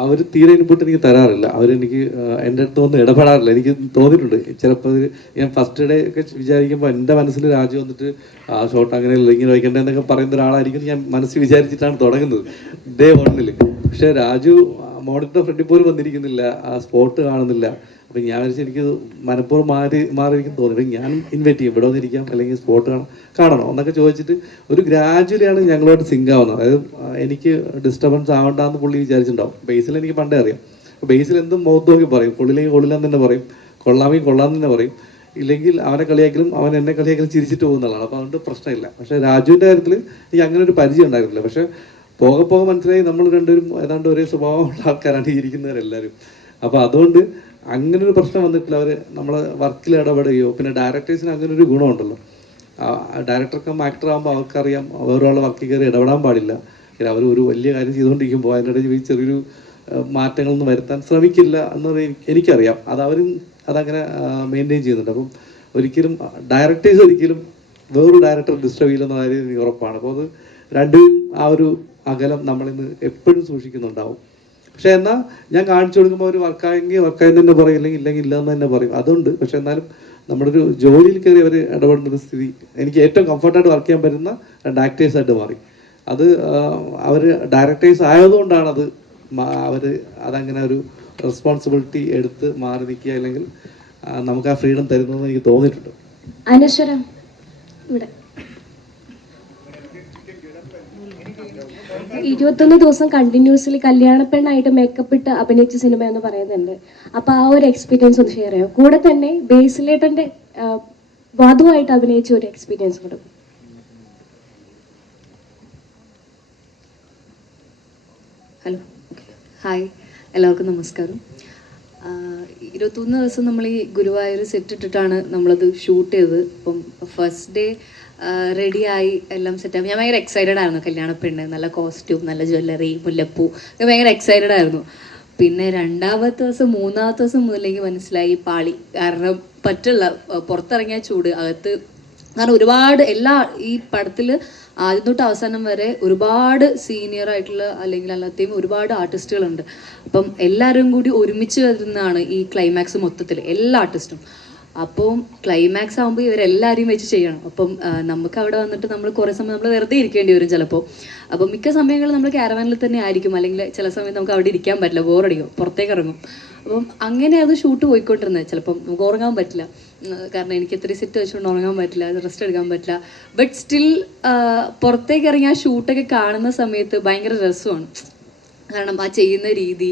അവർ തീരെ ഇൻപുട്ട് എനിക്ക് തരാറില്ല. അവരെനിക്ക് എൻ്റെ അടുത്ത് ഒന്നും ഇടപെടാറില്ല. എനിക്ക് തോന്നിയിട്ടുണ്ട് ചിലപ്പോൾ ഞാൻ ഫസ്റ്റ് ഡേ ഒക്കെ വിചാരിക്കുമ്പോൾ എൻ്റെ മനസ്സിൽ രാജു വന്നിട്ട് ആ ഷോട്ട് അങ്ങനെയല്ല ഇങ്ങനെ വയ്ക്കേണ്ടതെന്നൊക്കെ പറയുന്ന ഒരാളായിരിക്കും ഞാൻ മനസ്സിൽ വിചാരിച്ചിട്ടാണ് തുടങ്ങുന്നത് ഡേ 1. പക്ഷേ രാജു മോണിറ്റർ ഫ്രണ്ടിൽ പോലും വന്നിരിക്കുന്നില്ല, ആ സ്പോട്ട് കാണുന്നില്ല. അപ്പം ഞാൻ വിചാരിച്ചു എനിക്ക് മനഃപൂർവ്വം മാറിയിരിക്കും തോന്നി. ഞാൻ ഇൻവൈറ്റ് ചെയ്യും, ഇവിടെ വന്നിരിക്കാം അല്ലെങ്കിൽ സ്പോട്ട് കാണണോ എന്നൊക്കെ ചോദിച്ചിട്ട് ഒരു ഗ്രാജുവലിയാണ് ഞങ്ങളോട് സിങ്ക് ആവുന്നത്. അതായത് എനിക്ക് ഡിസ്റ്റർബൻസ് ആവണ്ടെന്ന് പുള്ളി വിചാരിച്ചിട്ടുണ്ടാവും. ബേസിൽ എനിക്ക് പണ്ടേ അറിയാം. അപ്പോൾ ബേസിൽ എന്തും മുഖത്ത് നോക്കി പറയും, കൊള്ളില്ലെങ്കിൽ കൊള്ളില്ലെന്ന് തന്നെ പറയും, കൊള്ളാമെങ്കിൽ കൊള്ളാമെന്ന് തന്നെ പറയും. ഇല്ലെങ്കിൽ അവനെ കളിയാക്കലും അവൻ എന്നെ കളിയാക്കലും ചിരിച്ചിട്ട് പോകുന്നതാണ്. അപ്പോൾ അതുകൊണ്ട് പ്രശ്നമില്ല. പക്ഷേ രാജുവിൻ്റെ കാര്യത്തിൽ എനിക്ക് അങ്ങനെ ഒരു പരിചയം ഉണ്ടായിരുന്നില്ല. പക്ഷേ പോകെ പോകെ മനസ്സിലായി നമ്മൾ രണ്ടുപേരും ഏതാണ്ട് ഒരേ സ്വഭാവമുള്ള ആൾക്കാരാണ് ഈ ഇരിക്കുന്നവരെല്ലാവരും. അപ്പോൾ അതുകൊണ്ട് അങ്ങനെ ഒരു പ്രശ്നം വന്നിട്ടില്ല. അവർ നമ്മളെ വർക്കിൽ ഇടപെടുകയോ, പിന്നെ ഡയറക്ടേഴ്സിന് അങ്ങനെ ഒരു ഗുണമുണ്ടല്ലോ, ഡയറക്ടർക്കും ആക്ടർ ആകുമ്പോൾ അവർക്കറിയാം വേറൊരാളെ വർക്കിൽ കയറി ഇടപെടാൻ പാടില്ല. അവർ ഒരു വലിയ കാര്യം ചെയ്തുകൊണ്ടിരിക്കുമ്പോൾ അതിനിടയിൽ ചെറിയൊരു മാറ്റങ്ങളൊന്നും വരുത്താൻ ശ്രമിക്കില്ല എന്ന് എനിക്കറിയാം. അതങ്ങനെ മെയിൻറ്റെയിൻ ചെയ്യുന്നുണ്ട്. അപ്പം ഒരിക്കലും ഡയറക്ടേഴ്സ് ഒരിക്കലും വേറൊരു ഡയറക്ടർ ഡിസ്റ്റർബ് ചെയ്യില്ലെന്ന കാര്യം എനിക്ക് ഉറപ്പാണ്. അപ്പോൾ അത് രണ്ടും ആ ഒരു അകലം നമ്മളിന്ന് എപ്പോഴും സൂക്ഷിക്കുന്നുണ്ടാവും. പക്ഷെ എന്നാൽ ഞാൻ കാണിച്ചു കൊടുക്കുമ്പോൾ ഒരു വർക്കായെന്ന് തന്നെ പറയും, ഇല്ലെങ്കിൽ ഇല്ലെന്ന് തന്നെ പറയും. അതുണ്ട്. പക്ഷെ എന്നാലും നമ്മുടെ ഒരു ജോലിയിൽ കയറി അവർ ഇടപെടുന്നൊരു സ്ഥിതി എനിക്ക് ഏറ്റവും കംഫർട്ടായിട്ട് വർക്ക് ചെയ്യാൻ പറ്റുന്ന 2 ആക്ടേഴ്സായിട്ട് മാറി. അത് അവർ ഡയറക്ടേഴ്സ് ആയതുകൊണ്ടാണ് അവർ അതങ്ങനെ ഒരു റെസ്പോൺസിബിലിറ്റി എടുത്ത് മാറി നിൽക്കുക, അല്ലെങ്കിൽ നമുക്ക് ആ ഫ്രീഡം തരുന്നതെന്ന് എനിക്ക് തോന്നിയിട്ടുണ്ട്. അനശ്വരം ഇവിടെ 21 ദിവസം കണ്ടിന്യൂസ്ലി കല്യാണപ്പെണ്ണായിട്ട് മേക്കപ്പ് ഇട്ട് അഭിനയിച്ച സിനിമ എന്ന് പറയുന്നുണ്ട്. അപ്പൊ ആ ഒരു എക്സ്പീരിയൻസ് ഒന്ന് ഷെയർ ചെയ്യാം. കൂടെ തന്നെ ബേസിലേട്ടന്റെ വധുവായിട്ട് അഭിനയിച്ച ഒരു എക്സ്പീരിയൻസ് കൂടെ. ഹലോ, ഹായ്, എല്ലാവർക്കും നമസ്കാരം. 21 ദിവസം നമ്മൾ ഈ ഗുരുവായൂർ സെറ്റ് ഇട്ടിട്ടാണ് നമ്മളത് ഷൂട്ട് ചെയ്തത്. അപ്പം ഫസ്റ്റ് ഡേ റെഡിയായി എല്ലാം സെറ്റായി. ഞാൻ ഭയങ്കര എക്സൈറ്റഡ് ആയിരുന്നു. കല്യാണപ്പെണ്ണ്, നല്ല കോസ്റ്റ്യൂം, നല്ല ജ്വല്ലറി, മുല്ലപ്പൂ, ഭയങ്കര എക്സൈറ്റഡ് ആയിരുന്നു. പിന്നെ 2ാമത്തെ ദിവസം 3ാമത്തെ ദിവസം മുതലേക്ക് മനസ്സിലായി പാളി. കാരണം പറ്റില്ല, പുറത്തിറങ്ങിയ ചൂട്, അകത്ത്. കാരണം ഒരുപാട് ഈ പടത്തിൽ ആദ്യം തൊട്ട് അവസാനം വരെ ഒരുപാട് സീനിയർ ആയിട്ടുള്ള അല്ലെങ്കിൽ അല്ലാതെയും ഒരുപാട് ആർട്ടിസ്റ്റുകളുണ്ട്. അപ്പം എല്ലാവരും കൂടി ഒരുമിച്ച് വരുന്നതാണ് ഈ ക്ലൈമാക്സ് മൊത്തത്തിൽ, എല്ലാ ആർട്ടിസ്റ്റും. അപ്പം ക്ലൈമാക്സ് ആകുമ്പോൾ ഇവരെല്ലാവരെയും വെച്ച് ചെയ്യണം. അപ്പം നമുക്ക് അവിടെ വന്നിട്ട് നമ്മൾ കുറേ സമയം നമ്മൾ വെറുതെ ഇരിക്കേണ്ടി വരും ചിലപ്പോൾ. അപ്പം മിക്ക സമയങ്ങളിൽ നമ്മൾ ക്യാരവാനിൽ തന്നെ ആയിരിക്കും, അല്ലെങ്കിൽ ചില സമയത്ത് നമുക്ക് അവിടെ ഇരിക്കാൻ പറ്റില്ല, ബോറടിക്കും, പുറത്തേക്ക് ഇറങ്ങും. അപ്പം അങ്ങനെ അത് ഷൂട്ട് പോയിക്കൊണ്ടിരുന്നത്. ചിലപ്പം നമുക്ക് ഉറങ്ങാൻ പറ്റില്ല, കാരണം എനിക്ക് ഇത്രയും സെറ്റ് വെച്ചുകൊണ്ട് ഉറങ്ങാൻ പറ്റില്ല, റെസ്റ്റ് എടുക്കാൻ പറ്റില്ല. ബട്ട് സ്റ്റിൽ പുറത്തേക്ക് ഇറങ്ങി ആ ഷൂട്ടൊക്കെ കാണുന്ന സമയത്ത് ഭയങ്കര രസമാണ്. കാരണം ആ ചെയ്യുന്ന രീതി,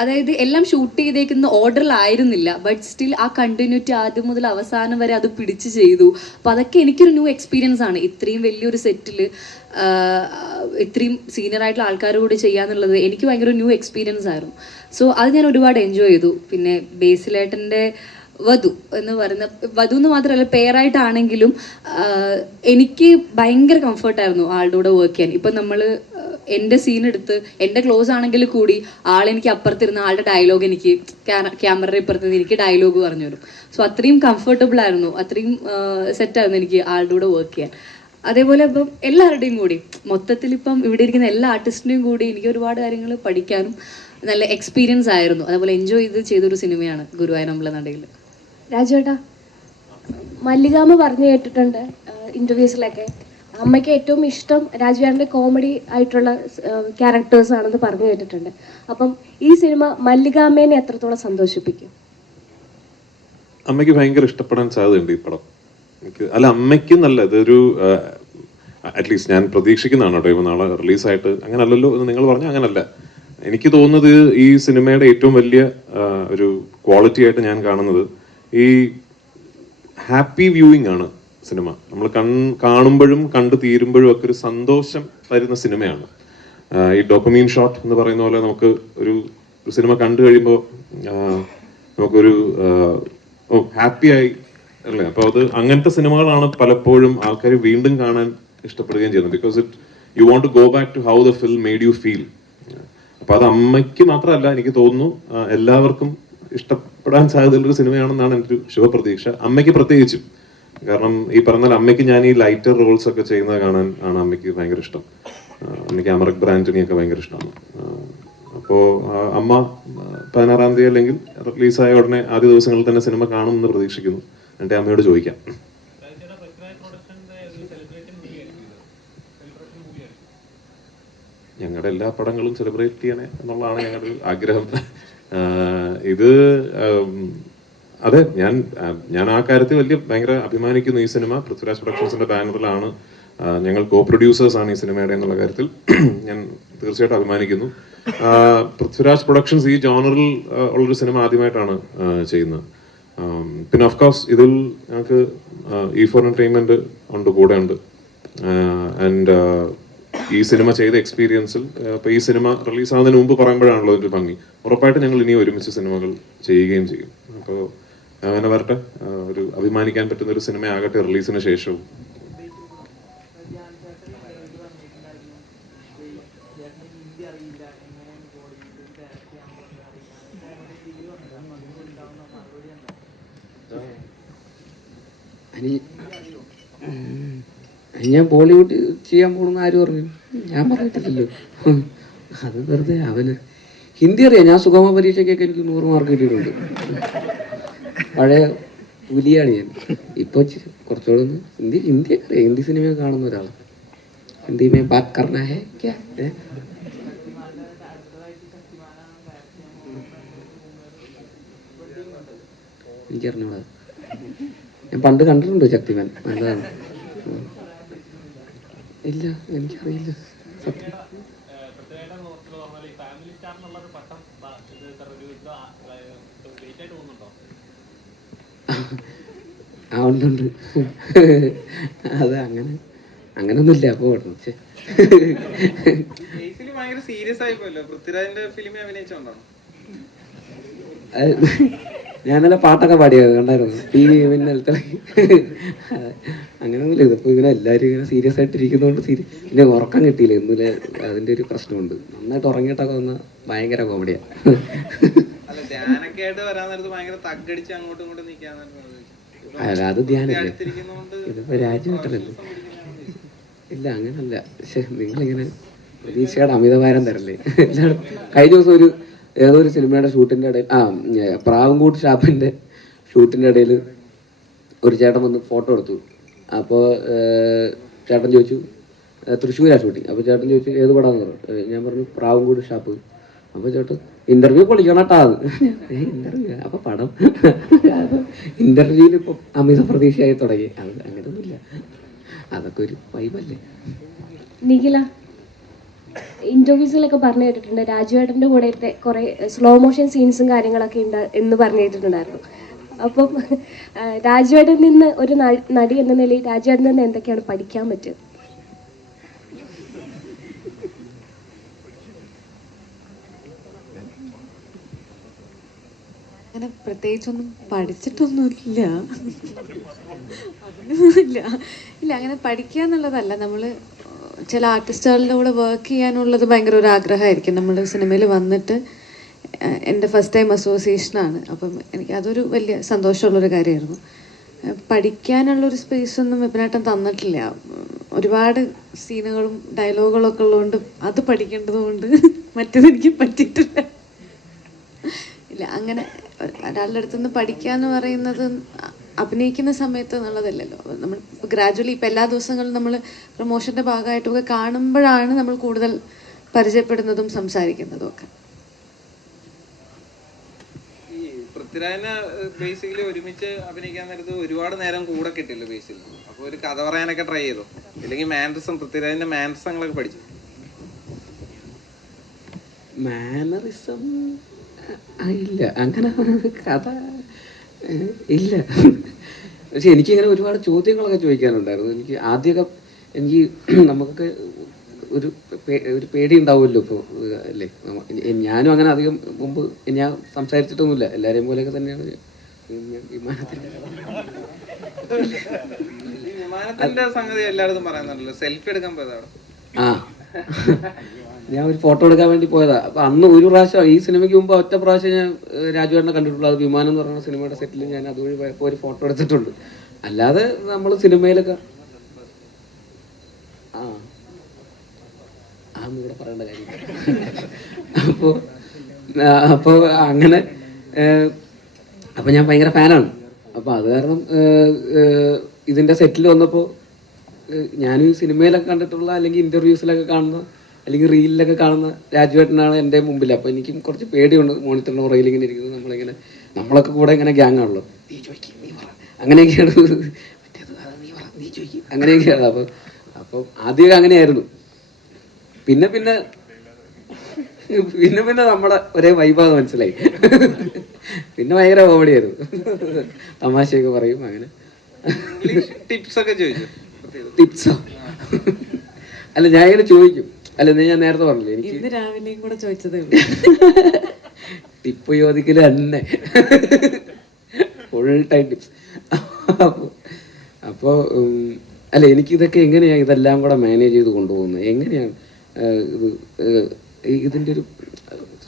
അതായത് എല്ലാം ഷൂട്ട് ചെയ്തേക്കുന്ന ഓർഡറിലായിരുന്നില്ല, ബട്ട് സ്റ്റിൽ ആ കണ്ടിന്യൂറ്റി ആദ്യം മുതൽ അവസാനം വരെ അത് പിടിച്ച് ചെയ്തു. അപ്പോൾ അതൊക്കെ എനിക്കൊരു ന്യൂ എക്സ്പീരിയൻസ് ആണ്. ഇത്രയും വലിയൊരു സെറ്റിൽ ഇത്രയും സീനിയർ ആയിട്ടുള്ള ആൾക്കാർ കൂടി ചെയ്യാന്നുള്ളത് എനിക്ക് ഭയങ്കര ന്യൂ എക്സ്പീരിയൻസ് ആയിരുന്നു. സോ അത് ഞാൻ ഒരുപാട് എൻജോയ് ചെയ്തു. പിന്നെ ബേസിലേട്ടൻ്റെ വധു എന്ന് പറയുന്ന, വധു എന്ന് മാത്രമല്ല പേരായിട്ടാണെങ്കിലും എനിക്ക് ഭയങ്കര കംഫർട്ടായിരുന്നു ആളുടെ കൂടെ വർക്ക് ചെയ്യാൻ. ഇപ്പം നമ്മൾ എൻ്റെ സീൻ എടുത്ത് എൻ്റെ ക്ലോസ് ആണെങ്കിൽ കൂടി ആളെനിക്ക് അപ്പുറത്തിരുന്ന ആളുടെ ഡയലോഗ് എനിക്ക് ക്യാമറയുടെ ഇപ്പുറത്ത് എനിക്ക് ഡയലോഗ് പറഞ്ഞു തരും. സോ അത്രയും കംഫർട്ടബിൾ ആയിരുന്നു, അത്രയും സെറ്റായിരുന്നു എനിക്ക് ആളുടെ കൂടെ വർക്ക് ചെയ്യാൻ. അതേപോലെ ഇപ്പം എല്ലാവരുടെയും കൂടി മൊത്തത്തിൽ ഇപ്പം ഇവിടെ ഇരിക്കുന്ന എല്ലാ ആർട്ടിസ്റ്റിൻ്റെയും കൂടി എനിക്ക് ഒരുപാട് കാര്യങ്ങൾ പഠിക്കാനും നല്ല എക്സ്പീരിയൻസ് ആയിരുന്നു. അതേപോലെ എൻജോയ് ചെയ്തൊരു സിനിമയാണ് ഗുരുവായൂർ അമ്പലനടയിൽ. രാജുവേട്ടാ, മല്ലികാമ്മ പറഞ്ഞു കേട്ടിട്ടുണ്ട് ഇന്റർവ്യൂസിലൊക്കെ, അമ്മയ്ക്ക് ഏറ്റവും ഇഷ്ടം രാജുവേട്ടൻ്റെ കോമഡി ആയിട്ടുള്ള ക്യാരക്ടേഴ്സ് ആണെന്ന് പറഞ്ഞു കേട്ടിട്ടുണ്ട്. അപ്പം ഈ സിനിമ മല്ലികാമ്മേനെ എത്രത്തോളം സന്തോഷിപ്പിക്കും? അമ്മയ്ക്ക് ഭയങ്കര ഇഷ്ടപ്പെടാൻ സാധ്യതയുണ്ട് ഈ പടം. അമ്മയ്ക്കും നല്ല, ഇതൊരു അറ്റ്ലീസ്റ്റ് ഞാൻ പ്രതീക്ഷിക്കുന്നതാണ് കേട്ടോ, ഇപ്പം നാളെ റിലീസായിട്ട് അങ്ങനല്ലല്ലോ എന്ന് നിങ്ങൾ പറഞ്ഞാൽ അങ്ങനല്ല. എനിക്ക് തോന്നുന്നത് ഈ സിനിമയുടെ ഏറ്റവും വലിയ ഒരു ക്വാളിറ്റി ആയിട്ട് ഞാൻ കാണുന്നത് ഈ ഹാപ്പി വ്യൂയിങ് ആണ് സിനിമ. നമ്മൾ കാണുമ്പോഴും കണ്ടു തീരുമ്പോഴും ഒക്കെ ഒരു സന്തോഷം തരുന്ന സിനിമയാണ്. ഈ ഡോപ്പമീൻ ഷോട്ട് എന്ന് പറയുന്ന പോലെ നമുക്ക് ഒരു സിനിമ കണ്ടു കഴിയുമ്പോൾ നമുക്കൊരു ഹാപ്പിയായി അല്ലേ. അപ്പോൾ അത് അങ്ങനത്തെ സിനിമകളാണ് പലപ്പോഴും ആൾക്കാർ വീണ്ടും കാണാൻ ഇഷ്ടപ്പെടുകയും ചെയ്യുന്നത്. Because you want to go back to how the film made you feel. അപ്പൊ അത് അമ്മയ്ക്ക് മാത്രമല്ല, എനിക്ക് തോന്നുന്നു എല്ലാവർക്കും ഇഷ്ടപ്പെടാൻ സാധ്യതയുള്ളൊരു സിനിമയാണെന്നാണ് എൻ്റെ ഒരു ശുഭപ്രതീക്ഷ. അമ്മയ്ക്ക് പ്രത്യേകിച്ചും, കാരണം ഈ പറഞ്ഞാൽ അമ്മയ്ക്ക് ഞാൻ ഈ ലൈറ്റർ റോൾസ് ഒക്കെ ചെയ്യുന്നത് കാണാൻ ആണ് അമ്മയ്ക്ക് ഭയങ്കര ഇഷ്ടം. അമ്മയ്ക്ക് അമറക് ബ്രാൻഡിനെയൊക്കെ ഭയങ്കര ഇഷ്ടമാണ്. അപ്പോൾ അമ്മ 16-ാം തീയതി അല്ലെങ്കിൽ റിലീസായ ഉടനെ ആദ്യ ദിവസങ്ങളിൽ തന്നെ സിനിമ കാണുമെന്ന് പ്രതീക്ഷിക്കുന്നു. എൻ്റെ അമ്മയോട് ചോദിക്കാം. ഞങ്ങളുടെ എല്ലാ പടങ്ങളും സെലിബ്രേറ്റ് ചെയ്യണേ എന്നുള്ളതാണ് ഞങ്ങളുടെ ഒരു ആഗ്രഹം. ഇത് അതെ, ഞാൻ ആ കാര്യത്തിൽ ഭയങ്കര അഭിമാനിക്കുന്നു. ഈ സിനിമ പൃഥ്വിരാജ് പ്രൊഡക്ഷൻസിന്റെ ബാനറിലാണ്, ഞങ്ങൾ കോ പ്രൊഡ്യൂസേഴ്സ് ആണ് ഈ സിനിമയുടെ എന്നുള്ള കാര്യത്തിൽ ഞാൻ തീർച്ചയായിട്ടും അഭിമാനിക്കുന്നു. പൃഥ്വിരാജ് പ്രൊഡക്ഷൻസ് ഈ ജോണറിൽ ഉള്ളൊരു സിനിമ ആദ്യമായിട്ടാണ് ചെയ്യുന്നത്. പിന്നെ ഓഫ് കോഴ്സ് ഇതിൽ ഞങ്ങൾക്ക് E4 എന്റർടൈൻമെന്റ് ഉണ്ട്, കൂടെ ഉണ്ട്. ആൻഡ് ഈ സിനിമ ചെയ്ത എക്സ്പീരിയൻസിൽ ഇപ്പൊ ഈ സിനിമ റിലീസാകുന്നതിന് മുമ്പ് പറയുമ്പോഴാണല്ലോ ഒരു ഭംഗി. ഉറപ്പായിട്ട് ഞങ്ങൾ ഇനി ഒരുമിച്ച് സിനിമകൾ ചെയ്യുകയും ചെയ്യും. അപ്പോൾ അങ്ങനെ വരട്ടെ, ഒരു അഭിമാനിക്കാൻ പറ്റുന്ന ഒരു സിനിമയാകട്ടെ റിലീസിന് ശേഷവും. ഞാൻ ബോളിവുഡ് ചെയ്യാൻ പോകണമെന്ന് ആര് പറഞ്ഞു? ഞാൻ പറഞ്ഞിട്ടില്ലല്ലോ. അത് വെറുതെ അവന് ഹിന്ദി അറിയാം. ഞാൻ സുഗമ പരീക്ഷയ്ക്കൊക്കെ എനിക്ക് 100 മാർക്ക് കിട്ടിയിട്ടുണ്ട്. പഴയ പുലിയാണ് ഞാൻ. ഇപ്പോൾ കുറച്ചുകൂടെ ഒന്ന് ഹിന്ദി അറിയാം. ഹിന്ദി സിനിമ കാണുന്ന ഒരാൾ. ഹിന്ദി മേ ബാത് കർനാ ഹൈ ക്യാ? എനിക്കറിഞ്ഞൂടാ. ഞാൻ പണ്ട് കണ്ടിട്ടുണ്ട് ശക്തിമാൻ, നല്ലതാണ്. ഇല്ല, എനിക്കറിയില്ല സത്യം. ആ ഉണ്ട്. അത് അങ്ങനൊന്നുമില്ല. അപ്പൊ ഭയങ്കര സീരിയസ് ആയി പോയല്ലോ. പൃഥ്വിരാജിന്റെ ഫിലിമിൽ അഭിനയിച്ചോണ്ടോ? ഞാനല്ല പാട്ടൊക്കെ പാടിയത് കണ്ടായിരുന്നു. ഈ മിന്നലത്തെ അങ്ങനെയൊന്നുമില്ല. ഇതിപ്പോ ഇങ്ങനെ എല്ലാവരും ഇങ്ങനെ സീരിയസ് ആയിട്ട് ഇരിക്കുന്നതുകൊണ്ട് പിന്നെ ഉറക്കം കിട്ടിയില്ല ഇന്നലെ. അതിന്റെ ഒരു പ്രശ്നമുണ്ട്. നന്നായിട്ട് ഉറങ്ങിയിട്ടൊക്കെ വന്ന ഭയങ്കര കോമഡിയാ. അല്ല, അത് ധ്യാനല്ലേ. ഇതിപ്പോ രാജ്യമായിട്ടല്ലോ. ഇല്ല, അങ്ങനല്ല. പക്ഷെ നിങ്ങളിങ്ങനെ പ്രതീക്ഷയുടെ അമിതഭാരം തരല്ലേ. എല്ലാവരും കഴിഞ്ഞ ദിവസം ഏതോ ഒരു സിനിമയുടെ ഷൂട്ടിന്റെ ഇടയിൽ പ്രാവൻകൂട്ട് ഷാപ്പിന്റെ ഷൂട്ടിന്റെ ഇടയിൽ ഒരു ചേട്ടൻ വന്ന് ഫോട്ടോ എടുത്തു. അപ്പോൾ ചേട്ടൻ ചോദിച്ചു തൃശ്ശൂരാ ഷൂട്ടിങ്. അപ്പോൾ ചേട്ടൻ ചോദിച്ചു ഏത് പടാന്ന് പറഞ്ഞു. ഞാൻ പറഞ്ഞു പ്രാവൻകൂട്ട് ഷാപ്പ്. അപ്പോൾ ചേട്ടൻ ഇന്റർവ്യൂ പൊളിക്കണട്ടാ. ഇന്റർവ്യൂ അപ്പൊ പടം ഇന്റർവ്യൂവിൽ ഇപ്പൊ അമിത പ്രതീക്ഷയായി തുടങ്ങി. അത് അങ്ങനെയൊന്നുമില്ല. അതൊക്കെ ഒരു വൈബല്ലേ. നിഖില, ഇന്റർവ്യൂസിലൊക്കെ പറഞ്ഞു കേട്ടിട്ടുണ്ട് രാജുവേട്ടൻ്റെ കൂടെ കുറെ സ്ലോ മോഷൻ സീൻസും കാര്യങ്ങളൊക്കെ ഉണ്ട് എന്ന് പറഞ്ഞു കേട്ടിട്ടുണ്ടായിരുന്നു. അപ്പം രാജുവേട്ടനിൽ നിന്ന് ഒരു നടി എന്ന നിലയിൽ രാജുവേട്ടനിൽ നിന്ന് എന്തൊക്കെയാണ് പഠിക്കാൻ പറ്റുക? അങ്ങനെ പ്രത്യേകിച്ചൊന്നും പഠിച്ചിട്ടൊന്നുമില്ല. അങ്ങനെയൊന്നുമില്ല. ഇല്ല, അങ്ങനെ പഠിക്കുക എന്നുള്ളതല്ല. നമ്മൾ ചില ആർട്ടിസ്റ്റുകളുടെ കൂടെ വർക്ക് ചെയ്യാനുള്ളത് ഭയങ്കര ഒരു ആഗ്രഹമായിരിക്കും. നമ്മൾ സിനിമയിൽ വന്നിട്ട് എൻ്റെ ഫസ്റ്റ് ടൈം അസോസിയേഷനാണ്. അപ്പം എനിക്ക് അതൊരു വലിയ സന്തോഷമുള്ളൊരു കാര്യമായിരുന്നു. പഠിക്കാനുള്ളൊരു സ്പേസൊന്നും വിപിനേട്ടൻ തന്നിട്ടില്ല. ഒരുപാട് സീനുകളും ഡയലോഗുകളും ഒക്കെ ഉള്ളതുകൊണ്ട് അത് പഠിക്കേണ്ടത് കൊണ്ട് മറ്റേതെനിക്ക് പറ്റിയിട്ടില്ല. ഇല്ല, അങ്ങനെ ഒരാളുടെ അടുത്തുനിന്ന് പഠിക്കുക എന്ന് പറയുന്നത് അഭിനയിക്കുന്ന സമയത്ത് എന്നുള്ളതല്ലല്ലോ. നമ്മൾ ഇപ്പോൾ ഗ്രാജുവലി ഇപ്പം എല്ലാ ദിവസങ്ങളും നമ്മൾ പ്രൊമോഷൻ്റെ ഭാഗമായിട്ടൊക്കെ കാണുമ്പോഴാണ് നമ്മൾ കൂടുതൽ പരിചയപ്പെടുന്നതും സംസാരിക്കുന്നതും ഒക്കെ. പൃഥ്വിരാജിനെ ബേസിക്കലി ഒരുമിച്ച് അഭിനയിക്കാൻ നേരത്ത് ഒരുപാട് നേരം കൂടെ കിട്ടില്ല ബേസിൽ. അപ്പൊ ഒരു കഥ പറയാനൊക്കെ ട്രൈ ചെയ്തോ? അല്ലെങ്കിൽ മാനറിസം, പൃഥ്വിരാജിന്റെ മാനറിസങ്ങളൊക്കെ പഠിച്ചു? മാനറിസം ഇല്ല, അങ്ങനെ കഥ ഇല്ല. പക്ഷെ എനിക്കിങ്ങനെ ഒരുപാട് ചോദ്യങ്ങളൊക്കെ ചോദിക്കാനുണ്ടായിരുന്നു. എനിക്ക് ആദ്യമൊക്കെ എനിക്ക് നമുക്കൊക്കെ ഒരു പേടി ഉണ്ടാവുമല്ലോ ഇപ്പോൾ അല്ലേ. ഞാനും അങ്ങനെ അധികം മുമ്പ് ഞാൻ സംസാരിച്ചിട്ടൊന്നുമില്ല, എല്ലാവരെയും പോലെയൊക്കെ തന്നെയാണ് വിമാനത്തിന്റെ സംഗതി എല്ലായിടത്തും പറയുന്നുണ്ടല്ലോ, സെൽഫി എടുക്കാൻ പോയതാണ്. ആ ഞാൻ ഒരു ഫോട്ടോ എടുക്കാൻ വേണ്ടി പോയതാ. അപ്പൊ അന്ന് ഒരു പ്രാവശ്യം, ഈ സിനിമയ്ക്ക് മുമ്പ് ഒറ്റ പ്രാവശ്യം ഞാൻ രാജുവേട്ടനെ കണ്ടിട്ടുള്ളൂ. അത് വിമാനം എന്ന് പറയുന്ന സിനിമയുടെ സെറ്റിൽ ഞാൻ അതുവഴി പോയപ്പോൾ ഒരു ഫോട്ടോ എടുത്തിട്ടുണ്ട്. അല്ലാതെ നമ്മൾ സിനിമയിലൊക്കെ അതൊന്നും ഇവിടെ പറയേണ്ട കാര്യം. അപ്പോ അങ്ങനെ അപ്പൊ ഞാൻ ഭയങ്കര ഫാനാണ്. അപ്പൊ അത് കാരണം ഇതിന്റെ സെറ്റിൽ വന്നപ്പോൾ ഞാനും ഈ സിനിമയിലൊക്കെ കണ്ടിട്ടുള്ള അല്ലെങ്കിൽ ഇന്റർവ്യൂസിലൊക്കെ കാണുന്ന അല്ലെങ്കിൽ റീലിലൊക്കെ കാണുന്ന രാജുവേട്ടനാണ് എൻ്റെ മുമ്പിൽ. അപ്പോൾ എനിക്കും കുറച്ച് പേടിയുണ്ട്. മോണിറ്ററിന് പുറകിൽ ഇങ്ങനെ ഇരിക്കുന്നത്, നമ്മളിങ്ങനെ നമ്മളൊക്കെ കൂടെ ഇങ്ങനെ ഗ്യാങ് ആണല്ലോ, നീ ചോദിക്കും നീ പറ, അങ്ങനെയൊക്കെയാണ്. നീ പറ നീ ചോദിക്കും, അങ്ങനെയൊക്കെയാണ്. അപ്പോൾ ആദ്യമൊക്കെ അങ്ങനെയായിരുന്നു. പിന്നെ പിന്നെ നമ്മുടെ ഒരേ വൈബാന്ന് മനസ്സിലായി. പിന്നെ ഭയങ്കര കോമഡിയായിരുന്നു, തമാശയൊക്കെ പറയും. അങ്ങനെ ടിപ്സ് ഒക്കെ ചോദിച്ചു? ടിപ്സോ? അല്ല, ഞാൻ ഇങ്ങനെ ചോദിക്കും. അല്ല, ഞാൻ നേരത്തെ പറഞ്ഞില്ലേ എനിക്ക് രാവിലെയും കൂടെ ചോദിച്ചതേ ടിപ്പ് ചോദിക്കല് തന്നെ, ഫുൾ ടൈം ടിപ്സ്. അപ്പോ അല്ല, എനിക്കിതൊക്കെ എങ്ങനെയാണ് ഇതെല്ലാം കൂടെ മാനേജ് ചെയ്ത് കൊണ്ടുപോകുന്നത്, എങ്ങനെയാണ് ഇതിൻ്റെ ഒരു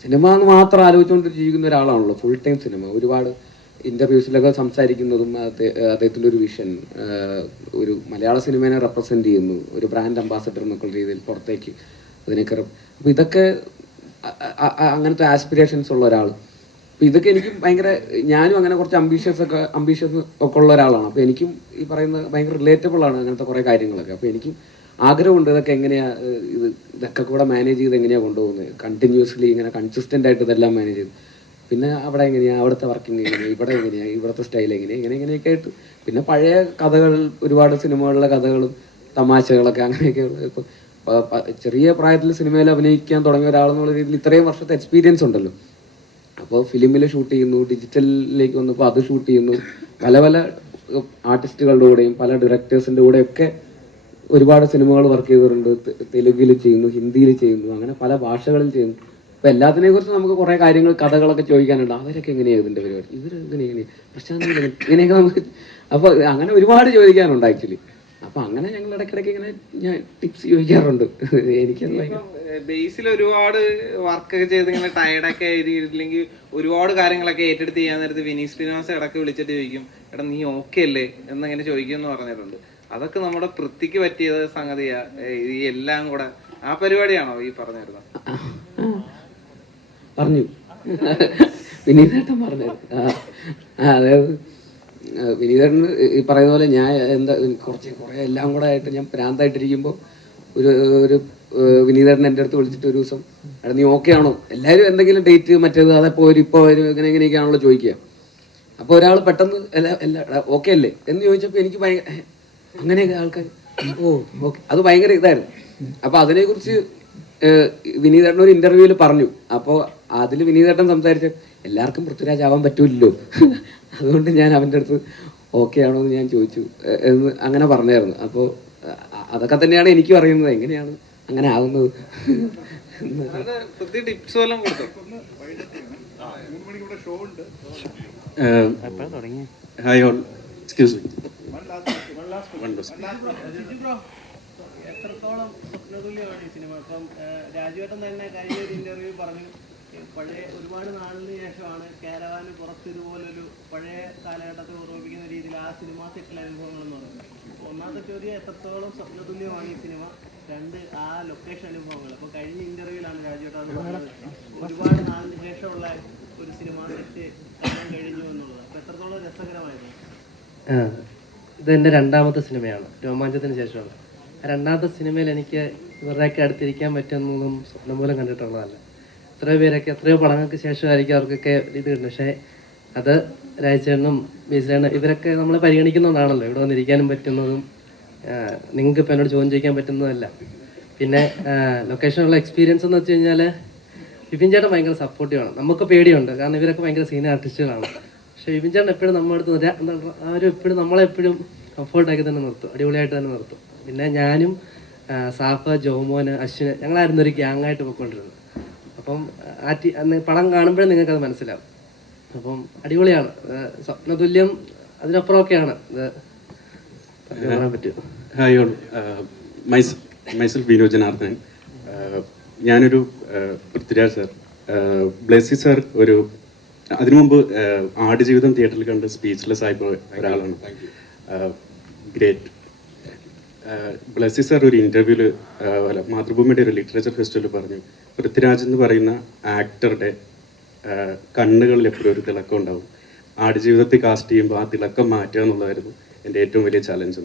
സിനിമ എന്ന് മാത്രം ആലോചിച്ചുകൊണ്ട് ജീവിക്കുന്ന ഒരാളാണല്ലോ, ഫുൾ ടൈം സിനിമ. ഒരുപാട് ഇന്റർവ്യൂസിലൊക്കെ സംസാരിക്കുന്നതും അദ്ദേഹത്തിൻ്റെ ഒരു വിഷൻ, ഒരു മലയാള സിനിമയെ റെപ്രസെന്റ് ചെയ്യുന്നു, ഒരു ബ്രാൻഡ് അംബാസഡർ എന്നൊക്കെ രീതിയിൽ പുറത്തേക്ക് അതിനൊക്കെ. അപ്പോൾ ഇതൊക്കെ അങ്ങനത്തെ ആസ്പിറേഷൻസ് ഉള്ള ഒരാൾ. അപ്പോൾ ഇതൊക്കെ എനിക്കും ഭയങ്കര, ഞാനും അങ്ങനെ കുറച്ച് അംബീഷ്യസ് ഒക്കെ ഉള്ള ഒരാളാണ്. അപ്പോൾ എനിക്കും ഈ പറയുന്ന ഭയങ്കര റിലേറ്റബിൾ ആണ് അങ്ങനത്തെ കുറേ കാര്യങ്ങളൊക്കെ. അപ്പോൾ എനിക്കും ആഗ്രഹമുണ്ട് ഇതൊക്കെ എങ്ങനെയാണ് ഇതൊക്കെ കൂടെ മാനേജ് ചെയ്ത് എങ്ങനെയാണ് കൊണ്ടുപോകുന്നത്, കണ്ടിന്യൂസ്ലി ഇങ്ങനെ കൺസിസ്റ്റൻ്റ് ആയിട്ട് ഇതെല്ലാം മാനേജ് ചെയ്ത്. പിന്നെ അവിടെ എങ്ങനെയാണ്, അവിടുത്തെ വർക്കിംഗ് എങ്ങനെയാണ്, ഇവിടെ എങ്ങനെയാണ്, ഇവിടുത്തെ സ്റ്റൈൽ എങ്ങനെയാണ്, ഇങ്ങനെയൊക്കെ ആയിട്ട്. പിന്നെ പഴയ കഥകൾ, ഒരുപാട് സിനിമകളിലെ കഥകളും തമാശകളൊക്കെ അങ്ങനെയൊക്കെ. ഇപ്പോൾ ചെറിയ പ്രായത്തിൽ സിനിമയിൽ അഭിനയിക്കാൻ തുടങ്ങിയ ഒരാളെന്നുള്ള രീതിയിൽ ഇത്രയും വർഷത്തെ എക്സ്പീരിയൻസ് ഉണ്ടല്ലോ. അപ്പോൾ ഫിലിമിൽ ഷൂട്ട് ചെയ്യുന്നു, ഡിജിറ്റലിലേക്ക് വന്നപ്പോൾ അത് ഷൂട്ട് ചെയ്യുന്നു, പല പല ആർട്ടിസ്റ്റുകളുടെ കൂടെയും പല ഡയറക്ടേഴ്സിൻ്റെ കൂടെയൊക്കെ ഒരുപാട് സിനിമകൾ വർക്ക് ചെയ്തിട്ടുണ്ട്. തെലുങ്കിൽ ചെയ്യുന്നു, ഹിന്ദിയിൽ ചെയ്യുന്നു, അങ്ങനെ പല ഭാഷകളിൽ ചെയ്യുന്നു. അപ്പോൾ എല്ലാത്തിനെ കുറിച്ച് നമുക്ക് കുറേ കാര്യങ്ങൾ, കഥകളൊക്കെ ചോദിക്കാനുണ്ട്. അവരൊക്കെ എങ്ങനെയാണ് ഇതിൻ്റെ പരിപാടി, ഇവരെങ്ങനെയാണ്, പ്രശാന്ത് ഇങ്ങനെയൊക്കെ നമുക്ക്. അപ്പോൾ അങ്ങനെ ഒരുപാട് ചോദിക്കാനുണ്ട് ആക്ച്വലി. അപ്പോൾ അങ്ങനെ ഞങ്ങൾ ഇടയ്ക്കിടയ്ക്ക് ഇങ്ങനെ ഞാൻ ടിപ്സ് ചോദിക്കാറുണ്ട്. എനിക്കത് ബേസിൽ ഒരുപാട് വർക്കൊക്കെ ചെയ്ത് ഇങ്ങനെ ടയർഡൊക്കെ ആയിരിക്കില്ലെങ്കിൽ ഒരുപാട് കാര്യങ്ങളൊക്കെ ഏറ്റെടുത്ത് ചെയ്യാൻ നേരത്ത് വിനീത് ശ്രീനിവാസൻ ഇടയ്ക്ക് വിളിച്ചിട്ട് ചോദിക്കും, എടാ നീ ഓക്കെ അല്ലേ എന്നിങ്ങനെ ചോദിക്കുമെന്ന് പറഞ്ഞിട്ടുണ്ട്. അതൊക്കെ നമ്മുടെ പൃഥ്വിക്ക് പറ്റിയ സംഗതിയാ, ഈ എല്ലാം കൂടെ ആ പരിപാടിയാണോ ഈ പറഞ്ഞിരുന്നത്? പറഞ്ഞു വിനീതേട്ടൻ പറഞ്ഞത്. അതായത് വിനീതേട്ടൻ ഈ പറയുന്ന പോലെ ഞാൻ കുറേ എല്ലാം കൂടെ ആയിട്ട് ഞാൻ പ്രാന്തായിട്ടിരിക്കുമ്പോൾ ഒരു വിനീതേട്ടൻ എൻ്റെ അടുത്ത് വിളിച്ചിട്ട് ഒരു ദിവസം, എടാ നീ ഓക്കെ ആണോ, എല്ലാവരും എന്തെങ്കിലും ഡേറ്റ് മറ്റേത് അതെപ്പോൾ വരും, ഇപ്പോൾ വരും, ഇങ്ങനെയൊക്കെയാണല്ലോ ചോദിക്കുക. അപ്പോൾ ഒരാൾ പെട്ടെന്ന് എല്ലാ ഓക്കെ അല്ലേ എന്ന് ചോദിച്ചപ്പോൾ എനിക്ക് ഭയങ്കര അങ്ങനെയൊക്കെ ആൾക്കാർ ഓക്കെ, അത് ഭയങ്കര ഇതായിരുന്നു. അപ്പോൾ അതിനെക്കുറിച്ച് വിനീതേട്ടൻ ഒരു ഇന്റർവ്യൂവിൽ പറഞ്ഞു. അപ്പോൾ അതിൽ വിനീതേട്ടൻ സംസാരിച്ച എല്ലാവർക്കും പൃഥ്വിരാജ് ആവാൻ പറ്റൂല്ലോ, അതുകൊണ്ട് ഞാൻ അവൻ്റെ അടുത്ത് ഓക്കെ ആണോ എന്ന് ഞാൻ ചോദിച്ചു എന്ന് അങ്ങനെ പറഞ്ഞായിരുന്നു. അപ്പോൾ അതൊക്കെ തന്നെയാണ് എനിക്കും അറിയുന്നത്, എങ്ങനെയാണ് അങ്ങനെ ആവുന്നത്. Hi all, excuse me. എത്രത്തോളം സ്വപ്നതുല്യമാണ് ഈ സിനിമ? ഇപ്പം രാജുവേട്ടൻ തന്നെ കഴിഞ്ഞ ഒരു ഇന്റർവ്യൂ പറഞ്ഞു, പഴയ ഒരുപാട് നാളിന് ശേഷമാണ് കാരവാന് പുറത്തിതുപോലൊരു പഴയ കാലഘട്ടത്തെ ഓർമ്മിപ്പിക്കുന്ന രീതിയിൽ ആ സിനിമ സെറ്റിലെ അനുഭവങ്ങൾ എന്ന് പറയുന്നത്. ഒന്നാമത്തെ ചോദ്യം, എത്രത്തോളം സ്വപ്നതുല്യമാണ് ഈ സിനിമ? രണ്ട്, ആ ലൊക്കേഷൻ അനുഭവങ്ങൾ. അപ്പോൾ കഴിഞ്ഞ ഇന്റർവ്യൂവിലാണ് രാജുവേട്ടൻ അത് പറഞ്ഞത്, ഒരുപാട് നാളിന് ശേഷമുള്ള ഒരു സിനിമ സെറ്റ് കാണാൻ കഴിഞ്ഞു എന്നുള്ളത്. അപ്പോൾ എത്രത്തോളം രസകരമായിരുന്നു? ഇതെൻ്റെ രണ്ടാമത്തെ സിനിമയാണ്, രോമാഞ്ചത്തിന് ശേഷമാണ്. രണ്ടാമത്തെ സിനിമയിൽ എനിക്ക് ഇവരുടെയൊക്കെ അടുത്തിരിക്കാൻ പറ്റുമെന്നൊന്നും സ്വപ്നം പോലും കണ്ടിട്ടുള്ളതല്ല. എത്രയോ പേരൊക്കെ എത്രയോ പടങ്ങൾക്ക് ശേഷമായിരിക്കും അവർക്കൊക്കെ ഇത് കിട്ടുന്നത്. പക്ഷേ അത് രാജേട്ടനും ബേസിലാണ് ഇവരൊക്കെ നമ്മളെ പരിഗണിക്കുന്നതാണല്ലോ ഇവിടെ വന്നിരിക്കാനും പറ്റുന്നതും നിങ്ങൾക്ക് ഇപ്പം എന്നോട് ചോദ്യം ചോദിക്കാൻ പറ്റുന്നതല്ല. പിന്നെ ലൊക്കേഷനുള്ള എക്സ്പീരിയൻസ് എന്ന് വെച്ച് കഴിഞ്ഞാൽ വിപിൻ ചേട്ടൻ ഭയങ്കര സപ്പോർട്ടീവാണ്. നമുക്ക് പേടിയുണ്ട്, കാരണം ഇവരൊക്കെ ഭയങ്കര സീനിയർ ആർട്ടിസ്റ്റുകളാണ്. പക്ഷേ വിപിൻ ചേട്ടൻ എപ്പോഴും നമ്മുടെ അടുത്ത് ആരും എപ്പോഴും നമ്മളെപ്പോഴും കംഫർട്ടാക്കി തന്നെ നിർത്തും, അടിപൊളിയായിട്ട് തന്നെ നിർത്തും. പിന്നെ ഞാനും സാഫ്, ജോമോന്, അശ്വിന് ഞങ്ങളായിരുന്നു ഒരു ഗ്യാങ്ങായിട്ട് പോയിക്കൊണ്ടിരുന്നത്. അപ്പം പടം കാണുമ്പോഴേ നിങ്ങൾക്കത് മനസ്സിലാവും. അപ്പം അടിപൊളിയാണ്, സ്വപ്നതുല്യം, അതിനപ്പുറമൊക്കെയാണ് ഇത് പറയാൻ പറ്റും. Hi all, myself Vinod Janardhanan. ഞാനൊരു പൃഥ്വിരാജ് സാർ, ബ്ലെസ്സി സാർ ഒരു അതിനു മുമ്പ് ആടുജീവിതം തിയേറ്ററിൽ കണ്ട് സ്പീച്ച്ലെസ് ആയിപ്പോയ ഒരാളാണ്. ഗ്രേറ്റ്. ബ്ലെസ്സി സാർ ഒരു ഇൻ്റർവ്യൂവിൽ മാതൃഭൂമിയുടെ ഒരു ലിറ്ററേച്ചർ ഫെസ്റ്റിവലിൽ പറഞ്ഞു, പൃഥ്വിരാജ് എന്ന് പറയുന്ന ആക്ടറുടെ കണ്ണുകളിൽ എപ്പോഴും ഒരു തിളക്കം ഉണ്ടാവും. ആടുജീവിതത്തിൽ കാസ്റ്റ് ചെയ്യുമ്പോൾ ആ തിളക്കം മാറ്റുക എന്നുള്ളതായിരുന്നു എൻ്റെ ഏറ്റവും വലിയ ചലഞ്ച്.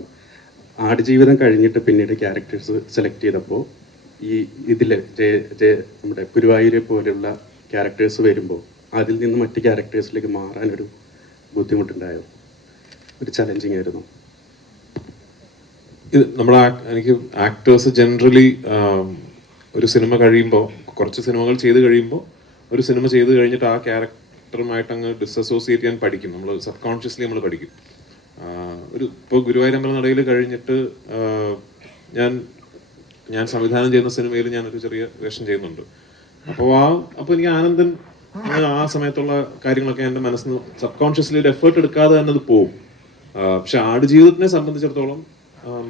ആടുജീവിതം കഴിഞ്ഞിട്ട് പിന്നീട് ക്യാരക്ടേഴ്സ് സെലക്ട് ചെയ്തപ്പോൾ ഇതിൽ നമ്മുടെ ഗുരുവായൂരെ പോലെയുള്ള ക്യാരക്ടേഴ്സ് വരുമ്പോൾ അതിൽ നിന്ന് മറ്റ് ക്യാരക്ടേഴ്സിലേക്ക് മാറാനൊരു ബുദ്ധിമുട്ടുണ്ടായിരുന്നു, ഒരു ചലഞ്ചിങ് ആയിരുന്നു. ഇത് എനിക്ക് ആക്ടേഴ്സ് ജനറലി ഒരു സിനിമ കഴിയുമ്പോൾ, കുറച്ച് സിനിമകൾ ചെയ്ത് കഴിയുമ്പോൾ, ഒരു സിനിമ ചെയ്ത് കഴിഞ്ഞിട്ട് ആ ക്യാരക്ടറുമായിട്ട് അങ്ങ് ഡിസസോസിയേറ്റ് ചെയ്യാൻ പഠിക്കും. നമ്മൾ സബ് കോൺഷ്യസ്ലി നമ്മൾ പഠിക്കും. ഇപ്പോൾ ഗുരുവായൂരമ്പല നടയിൽ കഴിഞ്ഞിട്ട് ഞാൻ സംവിധാനം ചെയ്യുന്ന സിനിമയിൽ ഞാനൊരു ചെറിയ വേഷം ചെയ്യുന്നുണ്ട്. അപ്പോൾ എനിക്ക് ആനന്ദൻ ആ സമയത്തുള്ള കാര്യങ്ങളൊക്കെ എൻ്റെ മനസ്സിൽ നിന്ന് സബ് കോൺഷ്യസ്ലി ഒരു എഫേർട്ട് എടുക്കാതെ തന്നെ അത് പോവും. പക്ഷെ ആടുജീവിതത്തിനെ സംബന്ധിച്ചിടത്തോളം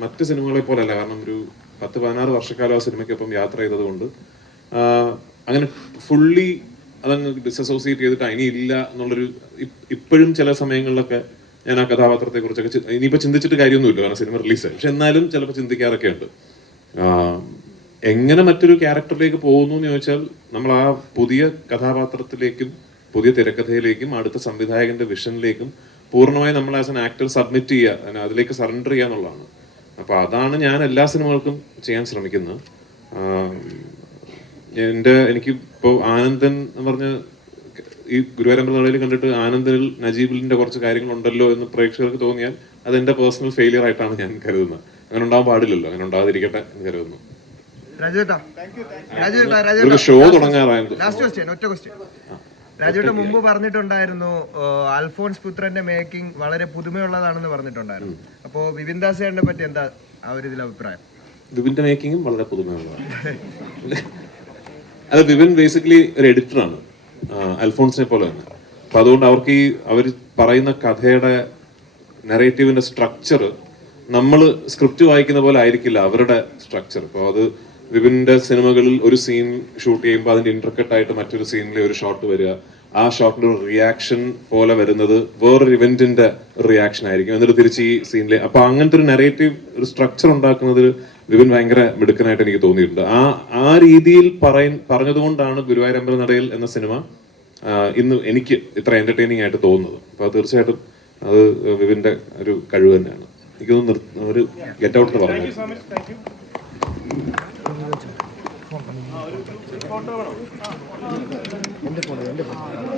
മറ്റ് സിനിമകളെ പോലെയല്ല. കാരണം ഒരു 10-16 വർഷക്കാലം ആ സിനിമയ്ക്കൊപ്പം യാത്ര ചെയ്തത് കൊണ്ട് അങ്ങനെ ഫുള്ളി അതങ്ങ് ഡിസസോസിയേറ്റ് ചെയ്തിട്ട് ഇനി ഇല്ല എന്നുള്ളൊരു, ഇപ്പോഴും ചില സമയങ്ങളിലൊക്കെ ഞാൻ ആ കഥാപാത്രത്തെ കുറിച്ചൊക്കെ ഇനിയിപ്പോൾ ചിന്തിച്ചിട്ട് കാര്യമൊന്നുമില്ല, കാരണം സിനിമ റിലീസായി. പക്ഷെ എന്നാലും ചിലപ്പോൾ ചിന്തിക്കാറൊക്കെ ഉണ്ട്. എങ്ങനെ മറ്റൊരു ക്യാരക്ടറിലേക്ക് പോകുന്നു എന്ന് ചോദിച്ചാൽ, നമ്മൾ ആ പുതിയ കഥാപാത്രത്തിലേക്കും പുതിയ തിരക്കഥയിലേക്കും അടുത്ത സംവിധായകന്റെ വിഷനിലേക്കും പൂർണ്ണമായി നമ്മൾ ആസ് എൻ ആക്ടർ സബ്മിറ്റ് ചെയ്യുക, അതിലേക്ക് സറണ്ടർ ചെയ്യുക എന്നുള്ളതാണ്. അപ്പോൾ അതാണ് ഞാൻ എല്ലാ സിനിമകൾക്കും ചെയ്യാൻ ശ്രമിക്കുന്നത്. എനിക്ക് ഇപ്പോൾ ആനന്ദൻ എന്ന് പറഞ്ഞ ഈ ഗുരുവായൂരമ്പല നടയിൽ കണ്ടിട്ട് ആനന്ദനിൽ നജീബിലിന്റെ കുറച്ച് കാര്യങ്ങളുണ്ടല്ലോ എന്ന് പ്രേക്ഷകർക്ക് തോന്നിയാൽ അത് എൻ്റെ പേഴ്സണൽ ഫെയിലിയർ ആയിട്ടാണ് ഞാൻ കരുതുന്നത്. അങ്ങനെ ഉണ്ടാവാൻ പാടില്ലല്ലോ, അങ്ങനെ ഉണ്ടാകാതിരിക്കട്ടെ എന്ന് കരുതുന്നു. ഷോ തുടങ്ങാറായത്. രാജുവേട്ട മുമ്പ് പറഞ്ഞിട്ടുണ്ടായിരുന്നു അൽഫോൺസ് പുത്രന്റെ മേക്കിംഗ് വളരെ പുതുമയുള്ളതാണെന്ന് പറഞ്ഞിട്ടുണ്ടായിരുന്നു. അപ്പോ വിപിൻ ദാസിനെ പറ്റി എന്താ ആ ഒരു ഇതിൽ അഭിപ്രായം? വിപിന്റെ മേക്കിങ്ങും വളരെ പുതുമയുള്ളതാണ്. അത് വിപിൻ ബേസിക്കലി ഒരു എഡിറ്ററാണ്, അൽഫോൺസിനെ പോലെ തന്നെ. അപ്പൊ അതുകൊണ്ട് അവർക്ക് അവർ പറയുന്ന കഥയുടെ നെറേറ്റീവിന്റെ സ്ട്രക്ചർ നമ്മൾ സ്ക്രിപ്റ്റ് വായിക്കുന്ന പോലെ ആയിരിക്കില്ല അവരുടെ സ്ട്രക്ചർ. അപ്പോൾ അത് വിപിന്റെ സിനിമകളിൽ ഒരു സീൻ ഷൂട്ട് ചെയ്യുമ്പോൾ അതിന്റെ ഇന്റർകട്ട് ആയിട്ട് മറ്റൊരു സീനിലെ ഒരു ഷോട്ട് വരിക, ആ ഷോട്ടിന്റെ ഒരു റിയാക്ഷൻ പോലെ വരുന്നത് വേറൊരു ഇവന്റിന്റെ റിയാക്ഷൻ ആയിരിക്കും, എന്നിട്ട് തിരിച്ച് ഈ സീനിലെ. അപ്പൊ അങ്ങനത്തെ ഒരു നെറേറ്റീവ് ഒരു സ്ട്രക്ചർ ഉണ്ടാക്കുന്നതിൽ വിപിൻ ഭയങ്കര മിടുക്കനായിട്ട് എനിക്ക് തോന്നിയിട്ടുണ്ട്. ആ രീതിയിൽ പറഞ്ഞതുകൊണ്ടാണ് ഗുരുവായൂരമ്പല നടയിൽ എന്ന സിനിമ ഇന്ന് എനിക്ക് ഇത്ര എന്റർടൈനിങ് ആയിട്ട് തോന്നുന്നത്. അപ്പൊ തീർച്ചയായിട്ടും അത് വിപിന്റെ ഒരു കഴിവ് തന്നെയാണ്. എനിക്കൊന്ന് ഒരു ഗെറ്റ് ഔട്ട് എന്ന് പറഞ്ഞു. എന്റെ ഫോൺ